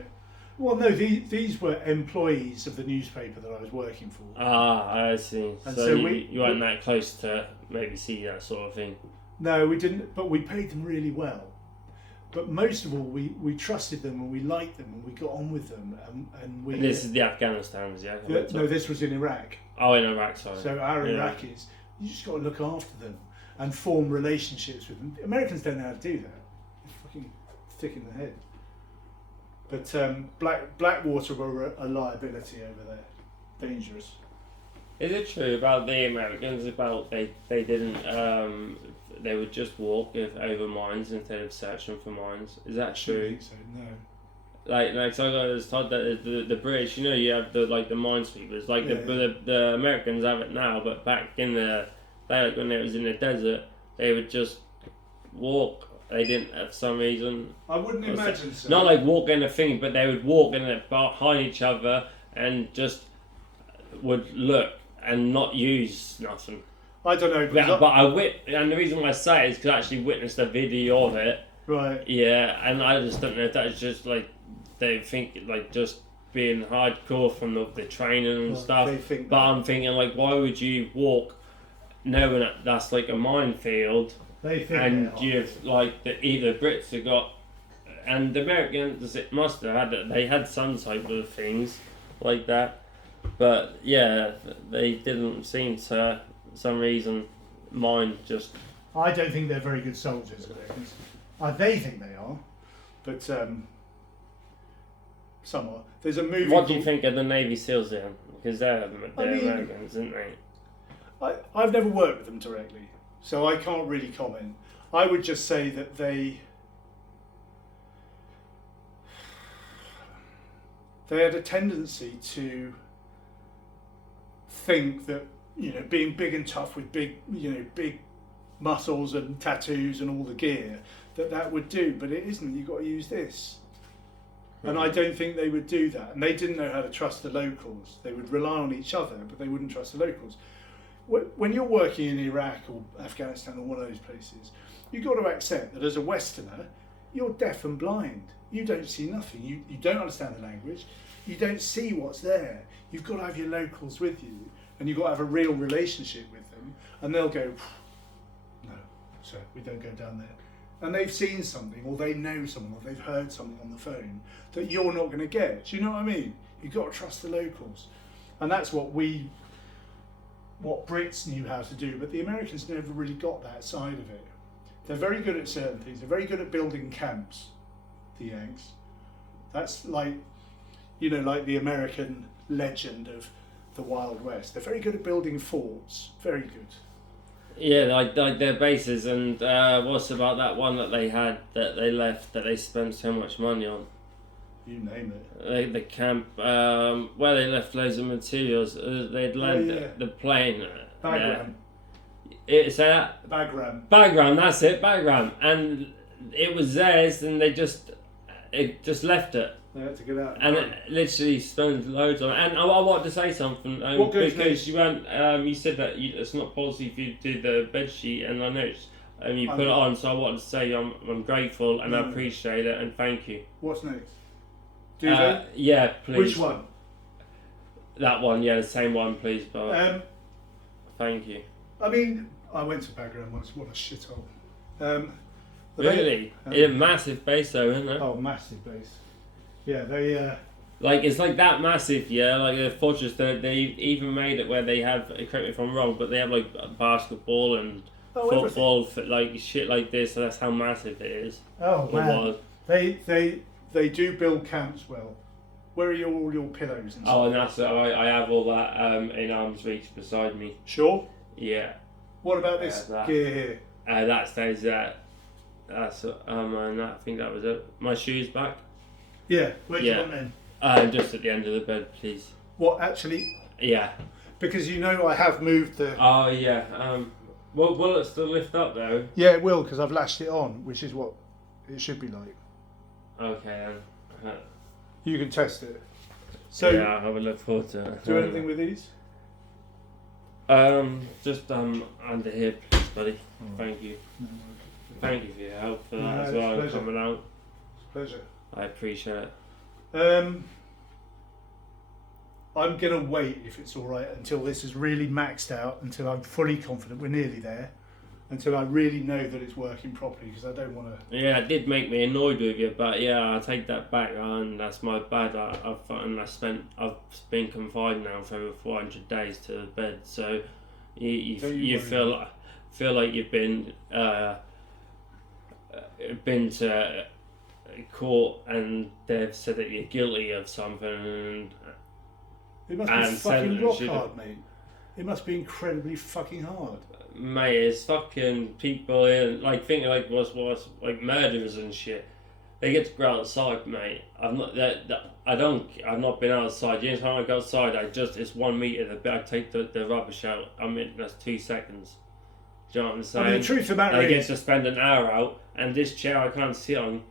Well, no, these were employees of the newspaper that I was working for. Ah, I see. And So, so you weren't that close to maybe see that sort of thing. No, we didn't, but we paid them really well. But most of all, we trusted them and we liked them and we got on with them. And we. And this is the Afghanistans, yeah? No, this was in Iraq. Oh, in Iraq, sorry. So our Iraqis, you just got to look after them and form relationships with them. Americans don't know how to do that. They're fucking thick in the head. But Blackwater were a liability over there. Dangerous. Is it true about the Americans about they didn't they would just walk over mines instead of searching for mines? Is that I true? think so, no. Like so I was told that the British, you know, you have the minesweepers, like the Americans have it now, but back in the day when it was in the desert, they would just walk. They didn't, for some reason. I wouldn't imagine so. Not like walk in a thing, but they would walk in it behind each other and just would look and not use nothing. I don't know. But and the reason why I say it is because I actually witnessed a video of it. Right. Yeah, and I just don't know if that's just like they think like just being hardcore from the training and stuff. But I'm thinking like, why would you walk knowing that that's like a minefield? They think and you've like either Brits have got, and the Americans it must have had they had some type of things like that, but yeah, they didn't seem to some reason mine just. I don't think they're very good soldiers, Americans. They think they are, but some are. There's a movie. What do you think of the Navy SEALs then? Because they're Americans, aren't they? I've never worked with them directly, so I can't really comment. I would just say that they had a tendency to think that, you know, being big and tough with big muscles and tattoos and all the gear, that would do, but it isn't. You've got to use this. And I don't think they would do that. And they didn't know how to trust the locals. They would rely on each other, but they wouldn't trust the locals. When you're working in Iraq or Afghanistan or one of those places, you've got to accept that as a Westerner, you're deaf and blind. You don't see nothing. You don't understand the language. You don't see what's there. You've got to have your locals with you, and you've got to have a real relationship with them. And they'll go, no, sir, we don't go down there. And they've seen something, or they know someone, or they've heard something on the phone that you're not going to get. Do you know what I mean? You've got to trust the locals. And that's what Brits knew how to do, but the Americans never really got that side of it. They're very good at certain things. They're very good at building camps, the Yanks. That's like, you know, like the American legend of the Wild West. They're very good at building forts. Very good. Yeah, like their bases, and what's about that one that they had that they left that they spent so much money on? You name it. The camp where they left loads of materials. They'd landed the plane. Bagram. It's that Bagram. Bagram. That's it, Bagram, and it was theirs, and they just left it. They had to get out. And it literally spent loads on it. And I wanted to say something because you went. You said that it's not policy for you to do the bed sheet, and I noticed you put it on. So I wanted to say I'm grateful and I appreciate it and thank you. What's next? Do yeah, please. Which one? That one, yeah, the same one, please. But thank you. I mean, I went to Bagram once. What a shithole. Really? It's a massive base, though, isn't it? Oh, massive base. Yeah, they. Like it's like that massive, yeah. Like the fortress, they even made it where they have. Correct me if I'm wrong, but they have like basketball and football, like shit like this. So that's how massive it is. Oh man. They do build camps well. Where are all your pillows and stuff? Oh, and that's I have all that in arm's reach beside me. Sure. Yeah. What about this gear here? That stays there. That's and I think that was it. My shoes back. Yeah. Where do you want them? Just at the end of the bed, please. What, actually? Yeah. Because you know I have moved the... Oh, yeah. Well, will it still lift up, though? Yeah, it will, because I've lashed it on, which is what it should be like. Okay, then. You can test it. So, yeah, I would look forward to it. do anything with these? Just under here, please, buddy. Thank you. Thank you for your help for that as well, and coming out. It's a pleasure. I appreciate it. I'm going to wait, if it's all right, until this is really maxed out, until I'm fully confident we're nearly there, until I really know that it's working properly, because I don't want to... Yeah, it did make me annoyed with you, but yeah, I take that back, and that's my bad. I've been confined now for over 400 days to the bed, so you feel like you've been to court and they've said that you're guilty of something, and it must be fucking rock hard, mate. It must be incredibly fucking hard. Mate, it's fucking people in, like, thinking like what's like murderers and shit. They get to go outside, mate. I've not been outside. The only time I go outside, it's 1 meter. I take the rubbish out. I mean, that's 2 seconds. Do you know what I'm saying? I mean, the truth of the matter I get is... to spend an hour out, and this chair I can't sit on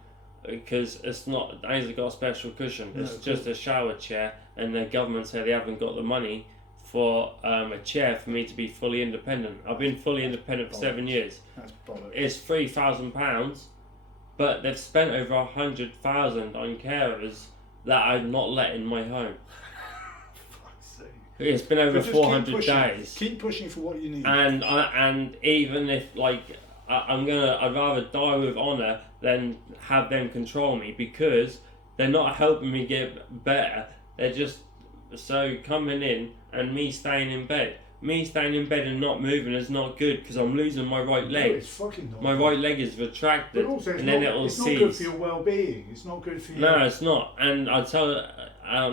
because it hasn't got a special cushion. It's just a shower chair, and the government say they haven't got the money for a chair for me to be fully independent. I've been fully independent for 7 years. That's bollocks. It's £3,000, but they've spent over 100,000 on carers that I'm not let in my home. Fuck's sake. It's been over 400 days. Keep pushing for what you need. And even if, like, I'd rather die with honour than have them control me, because they're not helping me get better. They're just coming in, and me staying in bed. Me staying in bed and not moving is not good, because I'm losing my right leg. No, it's fucking not. My right leg is retracted, But also, and then it'll it's seize. not good for your well-being. It's not good for you. No, it's not. And I tell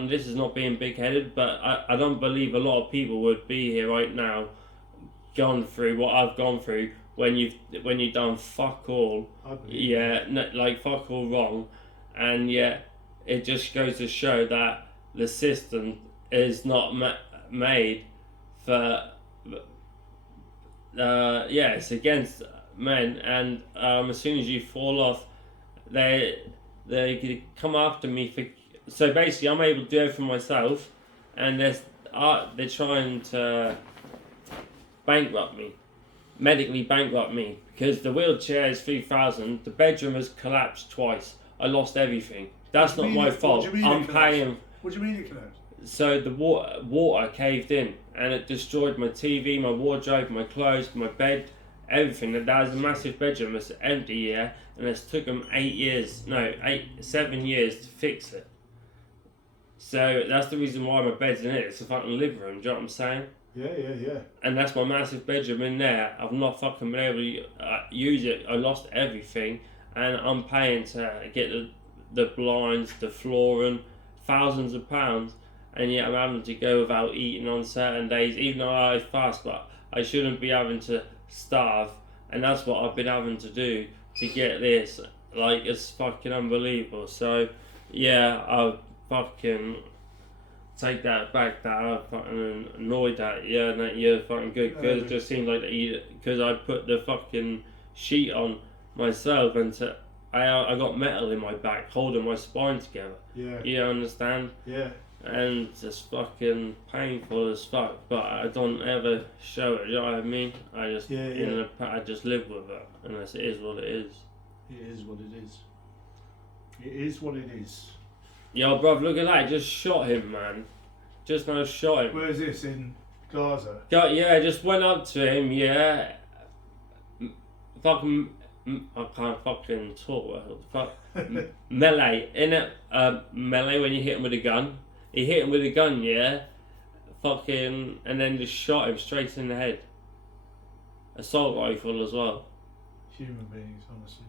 this is not being big-headed, but I don't believe a lot of people would be here right now, gone through what I've gone through when you've done fuck all. Like fuck all wrong, and yet it just goes to show that the system is not made for. It's against men, and as soon as you fall off, they come after me for. So basically, I'm able to do everything myself, and they're trying to bankrupt me, medically bankrupt me, because the wheelchair is 3,000. The bedroom has collapsed twice. I lost everything. That's not my fault. I'm paying. What do you mean it collapsed? So the water caved in, and it destroyed my TV, my wardrobe, my clothes, my bed, everything. That is a massive bedroom. It's empty, yeah, and it's took them 7 years to fix it. So that's the reason why my bed's in it. It's a fucking living room. Do you know what I'm saying? Yeah. And that's my massive bedroom in there. I've not fucking been able to use it. I lost everything, and I'm paying to get the blinds, the flooring, thousands of pounds. And yet I'm having to go without eating on certain days, even though I fast, but I shouldn't be having to starve, and that's what I've been having to do to get this. Like, it's fucking unbelievable. So, yeah, I'll fucking take that back, that I fucking annoyed that, yeah, and that you're fucking good, because it just seems like that because I put the fucking sheet on myself, and I got metal in my back, holding my spine together. Yeah. You understand? Yeah. And it's fucking painful as fuck, but I don't ever show it. You know what I mean? I just I just live with it, and it is what it is. It is what it is. It is what it is. Yo, bruv, look at that! I just shot him, man. Just now shot him. Where is this, in Gaza? Yeah, just went up to him. Yeah, fucking. I can't fucking talk. Fuck. Melee, innit? Melee when you hit him with a gun. He hit him with a gun, yeah? Fucking, and then just shot him straight in the head. Assault rifle as well. Human beings, honestly.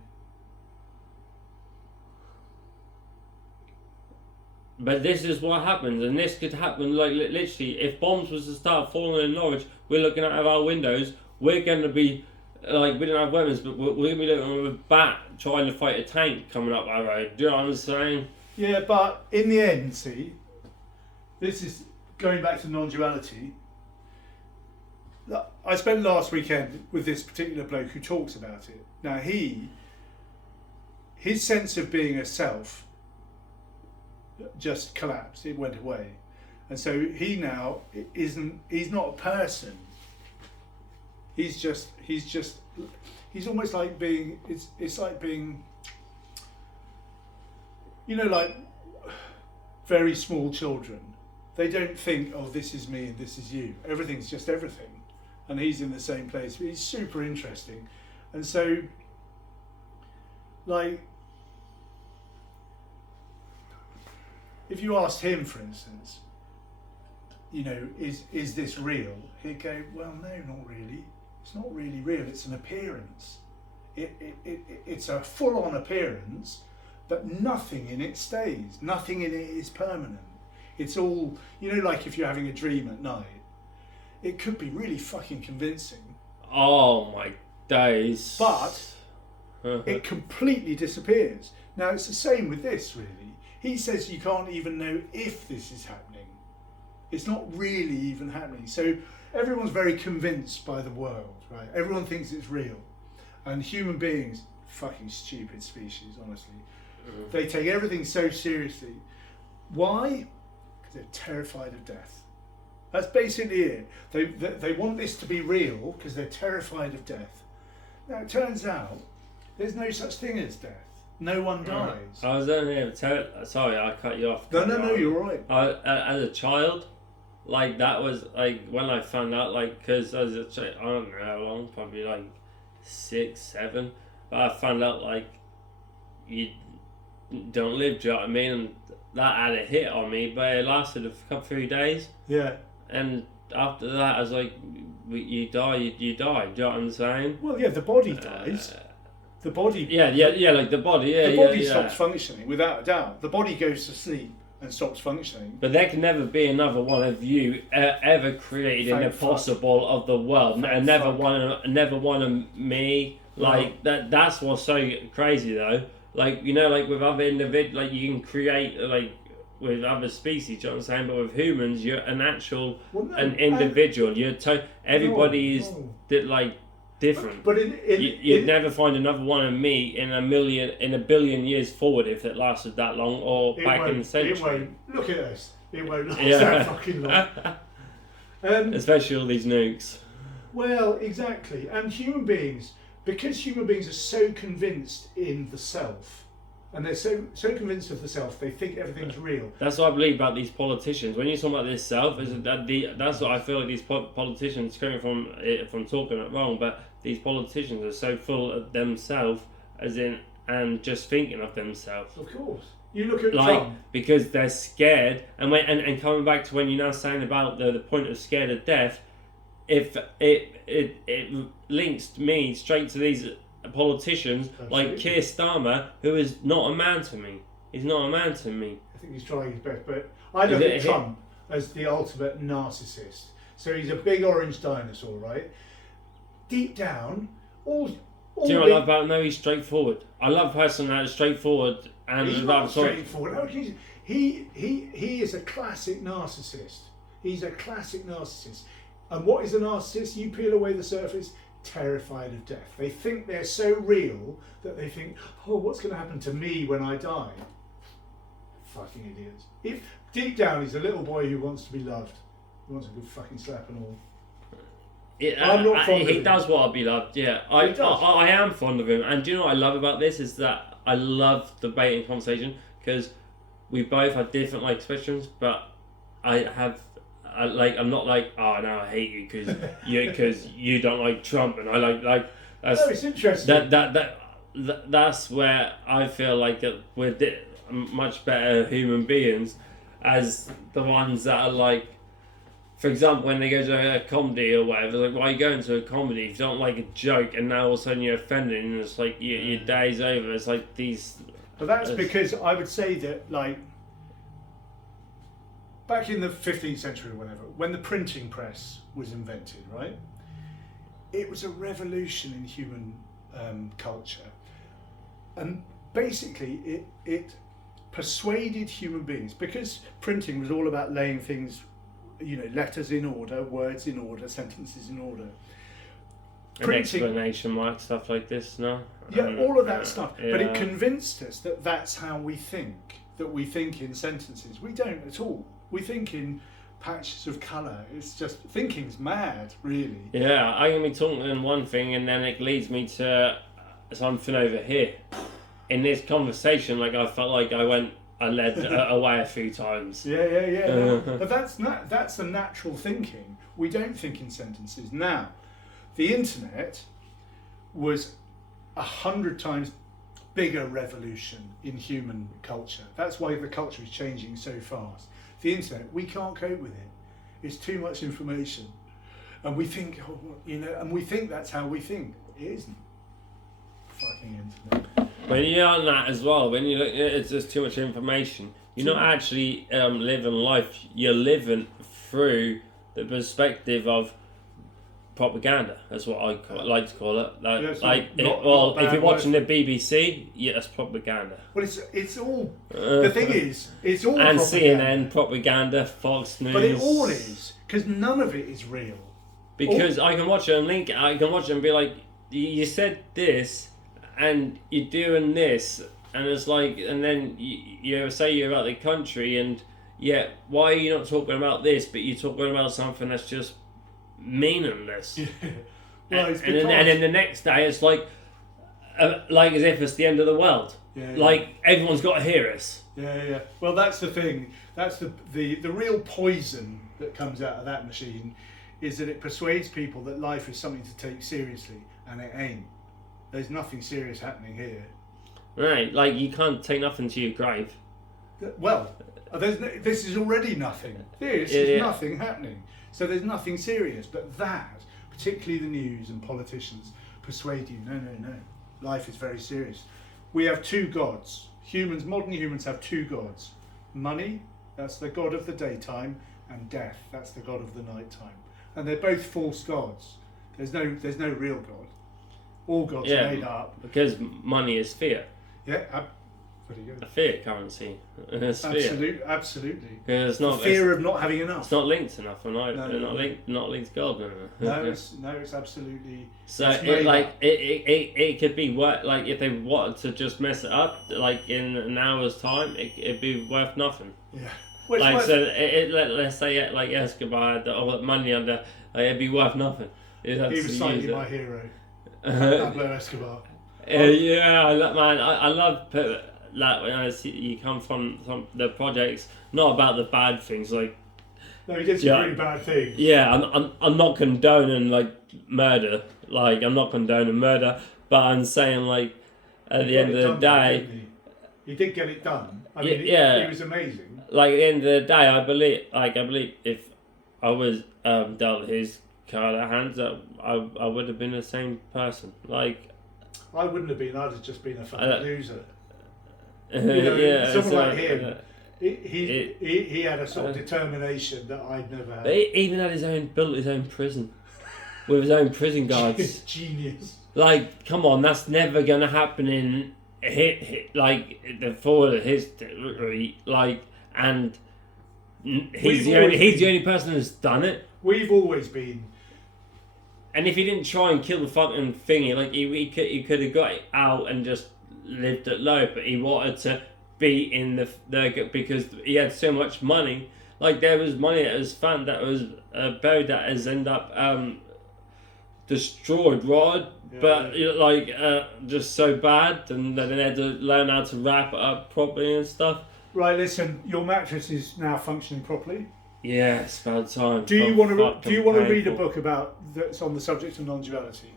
But this is what happens, and this could happen, like, literally, if bombs was to start falling in Norwich, we're looking out of our windows, we're going to be, like, we don't have weapons, but we're going to be looking with a bat trying to fight a tank coming up our road. Do you know what I'm saying? Yeah, but in the end, see, this is going back to non-duality. I spent last weekend with this particular bloke who talks about it. Now his sense of being a self just collapsed. It went away, and so he now isn't. He's not a person. He's almost like being. It's like being. You know, like very small children. They don't think, oh, this is me and this is you. Everything's just everything. And he's in the same place. He's super interesting. And so, like, if you asked him, for instance, you know, is this real? He'd go, well, no, not really. It's not really real. It's an appearance. It's a full-on appearance, but nothing in it stays. Nothing in it is permanent. It's all, you know, like if you're having a dream at night, it could be really fucking convincing. Oh my days. But it completely disappears. Now it's the same with this, really. He says you can't even know if this is happening. It's not really even happening. So everyone's very convinced by the world, right? Everyone thinks it's real. And human beings, fucking stupid species, honestly. They take everything so seriously. Why? Because they're terrified of death. That's basically it. They want this to be real because they're terrified of death. Now it turns out there's no such thing as death. No one dies. I was only sorry, I cut you off. No, you're all right. As a child, like that was like when I found out, like, because as a child, I don't know how long, probably like 6, 7, but I found out like you don't live. Do you know what I mean? And that had a hit on me, but it lasted a few days. Yeah. And after that, I was like, you die. Do you know what I'm saying? Well, yeah, the body dies. The body. Yeah, like the body. Yeah, the body yeah. stops functioning without a doubt. The body goes to sleep and stops functioning. But there can never be another one of you ever created in the possible of the world, and never one of me. Like that's what's so crazy though. Like, you know, like with other individuals, like you can create like with other species. You know what I'm saying? But with humans, you're an actual an individual. You're everybody is like different. But you'd never find another one of me in a billion years forward if it lasted that long, or back in the century. It won't. Look at us. It won't last that fucking long. Especially all these nukes. Well, exactly. And human beings, because human beings are so convinced in the self, and they're so convinced of the self, they think everything's real. That's what I believe about these politicians. When you talk about this self, that's what I feel like these politicians, coming from talking it wrong, but these politicians are so full of themselves, as in, and just thinking of themselves. Of course. You look at like Trump. Because they're scared, and coming back to when you're now saying about the point of scared of death, if it links me straight to these politicians. Absolutely. Like Keir Starmer, who is not a man to me. He's not a man to me. I think he's trying his best, but I look at Trump as the ultimate narcissist. So he's a big orange dinosaur, right? Deep down, all do you know what I love about him? No, he's straightforward. I love a person that is straightforward and he's not straightforward. He is a classic narcissist. He's a classic narcissist. And what is a narcissist? You peel away the surface, terrified of death. They think they're so real that they think, oh, what's going to happen to me when I die? Fucking idiots. If deep down he's a little boy who wants to be loved, he wants a good fucking slap and all. I'm not fond of him. He does want to be loved, yeah. I am fond of him. And do you know what I love about this is that I love debate and conversation, because we both have different expressions, but I'm not like, oh no, I hate you because you don't like Trump, and I like that's, no, it's interesting. That's where I feel like we're much better human beings as the ones that are like, for example, when they go to a comedy or whatever, like, why are you going to a comedy if you don't like a joke, and now all of a sudden you're offended and it's like your day's over. It's like these. But that's because I would say that, like, back in the 15th century or whatever, when the printing press was invented, right? It was a revolution in human culture. And basically it persuaded human beings, because printing was all about laying things, letters in order, words in order, sentences in order. An explanation mark, stuff like this, no? Yeah, all of that stuff. Yeah. But it convinced us that that's how we think, that we think in sentences. We don't at all. We think in patches of colour. It's just, thinking's mad, really. Yeah, I can be talking one thing and then it leads me to something over here. In this conversation, like I felt like I led away a few times. Yeah. No, but that's the natural thinking. We don't think in sentences. Now, the internet was 100 times bigger revolution in human culture. That's why the culture is changing so fast. The internet, we can't cope with it. It's too much information. And we think, and we think that's how we think. It isn't. Fucking internet. When you're on that as well, when you look, it's just too much information. You're not actually living life. You're living through the perspective of propaganda. That's what I like to call it. If you're watching the BBC, yeah, that's propaganda. Well, it's all. The thing is, it's all. And propaganda. CNN propaganda, Fox News. But it all is, because none of it is real. Because I can watch it and link. I can watch it and be like, you said this, and you're doing this, and it's like, and then you say you're about the country, and yeah, why are you not talking about this? But you're talking about something that's just meaningless. Well, and then the next day it's like as if it's the end of the world. Like everyone's got to hear us. Yeah. Well, that's the thing. That's the real poison that comes out of that machine, is that it persuades people that life is something to take seriously, and it ain't. There's nothing serious happening here. Right, like you can't take nothing to your grave. Well, this is already nothing. This is nothing happening. So there's nothing serious. But that, particularly the news and politicians, persuade you, no. Life is very serious. We have two gods. Modern humans have two gods. Money, that's the god of the daytime, and death, that's the god of the nighttime. And they're both false gods. There's no real god. All gods are made up. Because money is fiat. Yeah, pretty good. A fiat currency. Absolutely. It's not fear of not having enough. It's not linked to nothing. Not linked to God. No, it's absolutely. So it could be worth, like if they wanted to just mess it up, like in an hour's time, it'd be worth nothing. Yeah. Well, let's say like Escobar had all that money under, it'd be worth nothing. He was slightly my hero. Pablo Escobar. I love like when I see you come from the projects, not about the bad things. Like, no, he did some really bad things. Yeah, I'm not condoning like murder. Like I'm not condoning murder, but I'm saying like at the end of the day, he did get it done. I mean, he was amazing. Like at the end of the day, I believe if I was dealt his card at hands, I would have been the same person. Like I wouldn't have been. I'd have just been a fucking loser. Someone like him. He had a sort of determination that I'd never had. But he even had built his own prison with his own prison guards. Genius. Like, come on, that's never gonna happen in the forward of history. Like, and he's the only person who's done it. We've always been. And if he didn't try and kill the fucking thingy, like he could have got it out and just lived it low, but he wanted to be in the because he had so much money. Like there was money that was found that was buried that has ended up destroyed, right? Yeah. But just so bad, and then they had to learn how to wrap it up properly and stuff. Right, listen, your mattress is now functioning properly. Yeah, it's about time. Do you want to read a book that's on the subject of non-duality?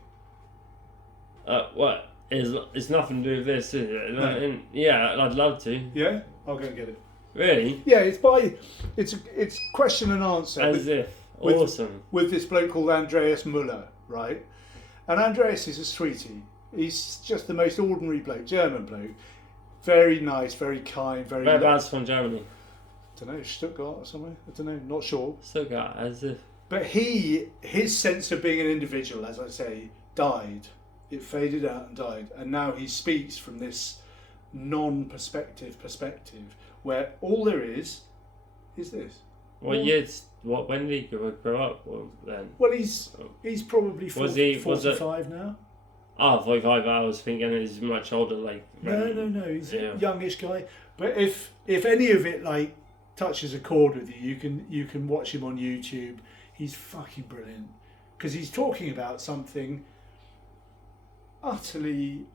What? It's nothing to do with this, is it? No. Yeah, I'd love to. Yeah, I'll go and get it. Really? Yeah, it's question and answer. Awesome. With this bloke called Andreas Müller, right? And Andreas is a sweetie. He's just the most ordinary bloke, German bloke. Very nice, very kind, very. Whereabouts from Germany? I don't know, Stuttgart or somewhere. I don't know, not sure. Stuttgart, as if. But his sense of being an individual, as I say, died. It faded out and died, and now he speaks from this non-perspective perspective, where all there is this. Well, yes. What? When did he grow up? Well, then. Well, he's probably 45 now. Ah, 45 hours. Thinking he's much older. Like no. He's a youngish guy. But if any of it like touches a chord with you, you can watch him on YouTube. He's fucking brilliant because he's talking about something utterly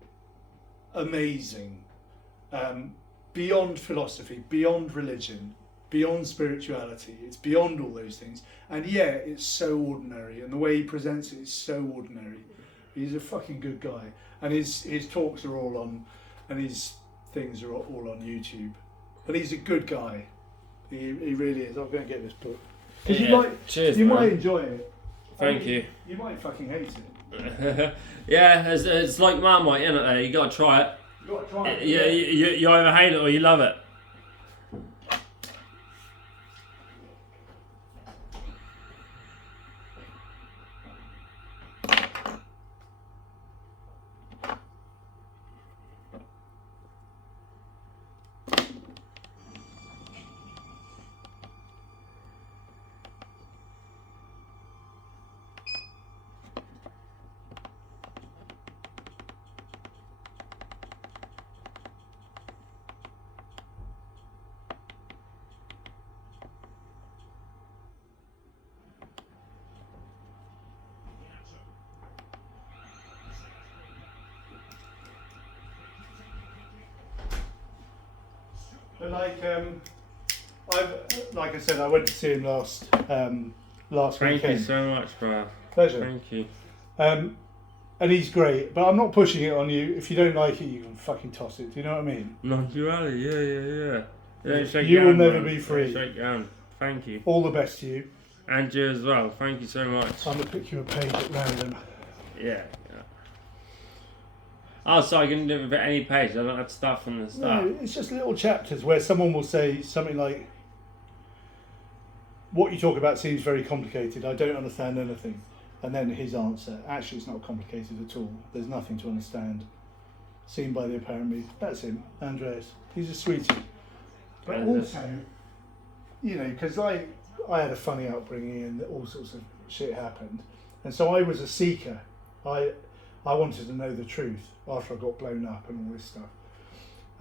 amazing, beyond philosophy, beyond religion, beyond spirituality. It's beyond all those things, and yet it's so ordinary, and the way he presents it is so ordinary. He's a fucking good guy, and his talks are all on, and his things are all on YouTube. But he's a good guy. He really is. I'm going to get this book. Cheers, you man. might enjoy it. Thank you. You might fucking hate it. Yeah, it's like Marmite, isn't it? There, you got to try it. You got to try it. Yeah, you either hate it or you love it. But like I said, I went to see him last Thank weekend. you so much, bro. Pleasure. Thank you. And he's great, but I'm not pushing it on you. If you don't like it, you can fucking toss it. Do you know what I mean? Non-duality, yeah. Don't shake You your will hand, never man. be free. Don't shake your hand. Thank you. All the best to you. And you as well. Thank you so much. I'm gonna pick you a page at random. Yeah. Oh, so I can do it with any page. I don't have to start from the start. No, it's just little chapters where someone will say something like, "What you talk about seems very complicated. I don't understand anything." And then his answer, "Actually, it's not complicated at all. There's nothing to understand." Seen by the apparent me. That's him, Andreas. He's a sweetie. But And also, you know, because I had a funny upbringing and all sorts of shit happened, and so I was a seeker. I wanted to know the truth after I got blown up and all this stuff,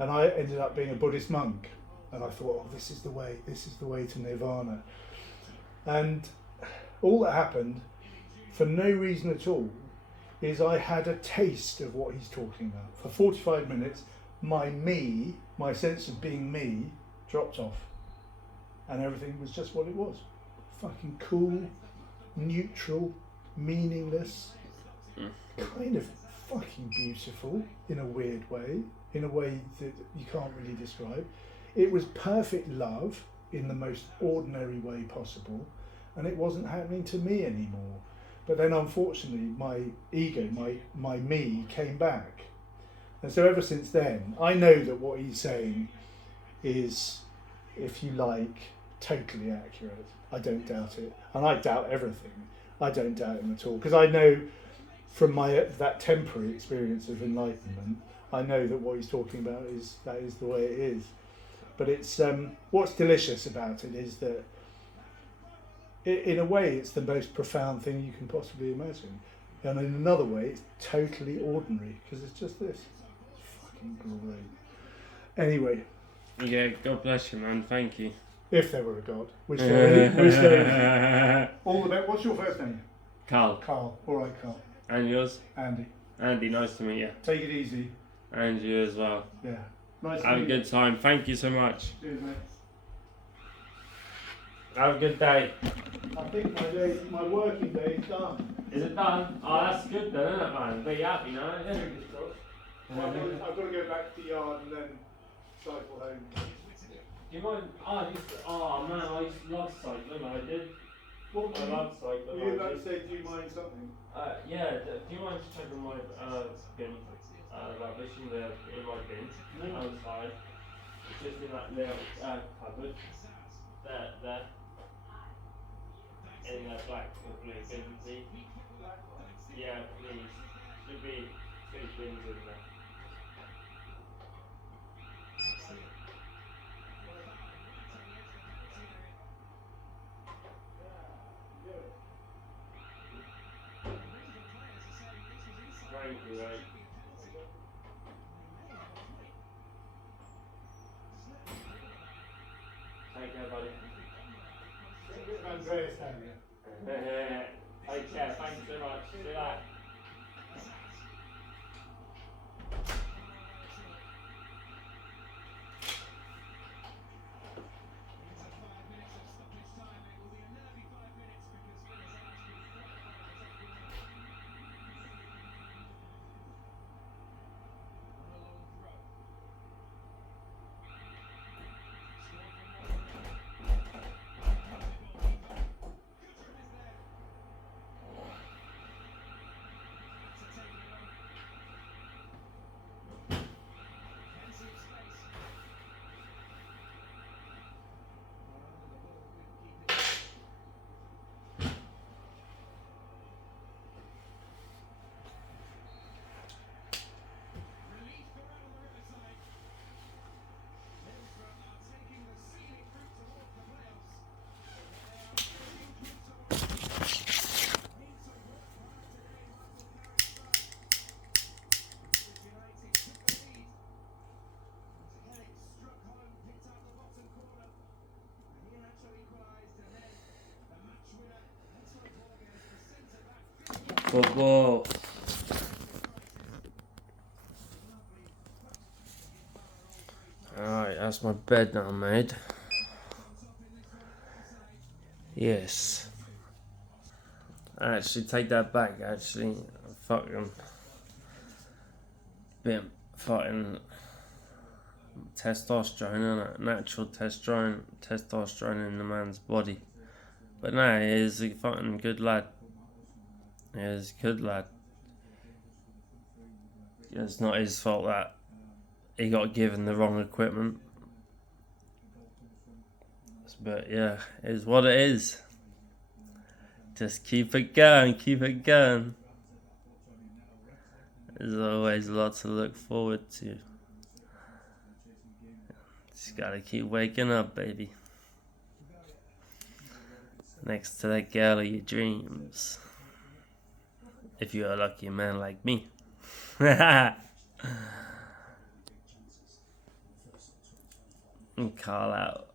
and I ended up being a Buddhist monk. And I thought, oh, this is the way to nirvana. And all that happened, for no reason at all, is I had a taste of what he's talking about. For 45 minutes, my sense of being me, dropped off. And everything was just what it was. Fucking cool, neutral, meaningless, kind of fucking beautiful in a weird way, in a way that you can't really describe. It was perfect love in the most ordinary way possible, and it wasn't happening to me anymore. But then unfortunately my ego, my me came back. And so ever since then, I know that what he's saying is, if you like, totally accurate. I don't doubt it. And I doubt everything. I don't doubt him at all. Because I know from that temporary experience of enlightenment, I know that what he's talking about is the way it is. But it's what's delicious about it is that in a way it's the most profound thing you can possibly imagine, and in another way it's totally ordinary because it's just this. It's fucking great. Anyway. Yeah, God bless you, man. Thank you. If there were a God, which there is. All the best. What's your first name? Carl. Carl. All right, Carl. And yours? Andy. Andy, nice to meet you. Take it easy. And you as well. Yeah. Nice to Have a meet you. good time. Thank you so much. Cheers, mate. Have a good day. I think my working day is done. Is it done? Oh, that's good then, isn't it, man? Be happy now, yeah. I've got to go back to the yard and then cycle home. Do you mind? Oh man, I used to love cycling. I did. What I love cycling. were you about to say? Do you mind something? Yeah. Do you mind just checking my bin? Rubbish in my bin outside. It's just in that little cupboard. There. In that black or blue bin, please. Yeah, please. Should be 2 bins in there. Thank you, mate. Take care, buddy. Andreas down here. Take care. Thank you so much. See you later. Football. Alright, that's my bed now, mate. Yes. I actually take that back, actually. Fucking bit fucking testosterone, innit? Natural testosterone in the man's body. But no, he is a fucking good lad. He is a good lad. It's not his fault that he got given the wrong equipment. But yeah, it is what it is. Just keep it going, keep it going. There's always a lot to look forward to. Just gotta keep waking up, baby. Next to that girl of your dreams. If you're a lucky man like me. And call out.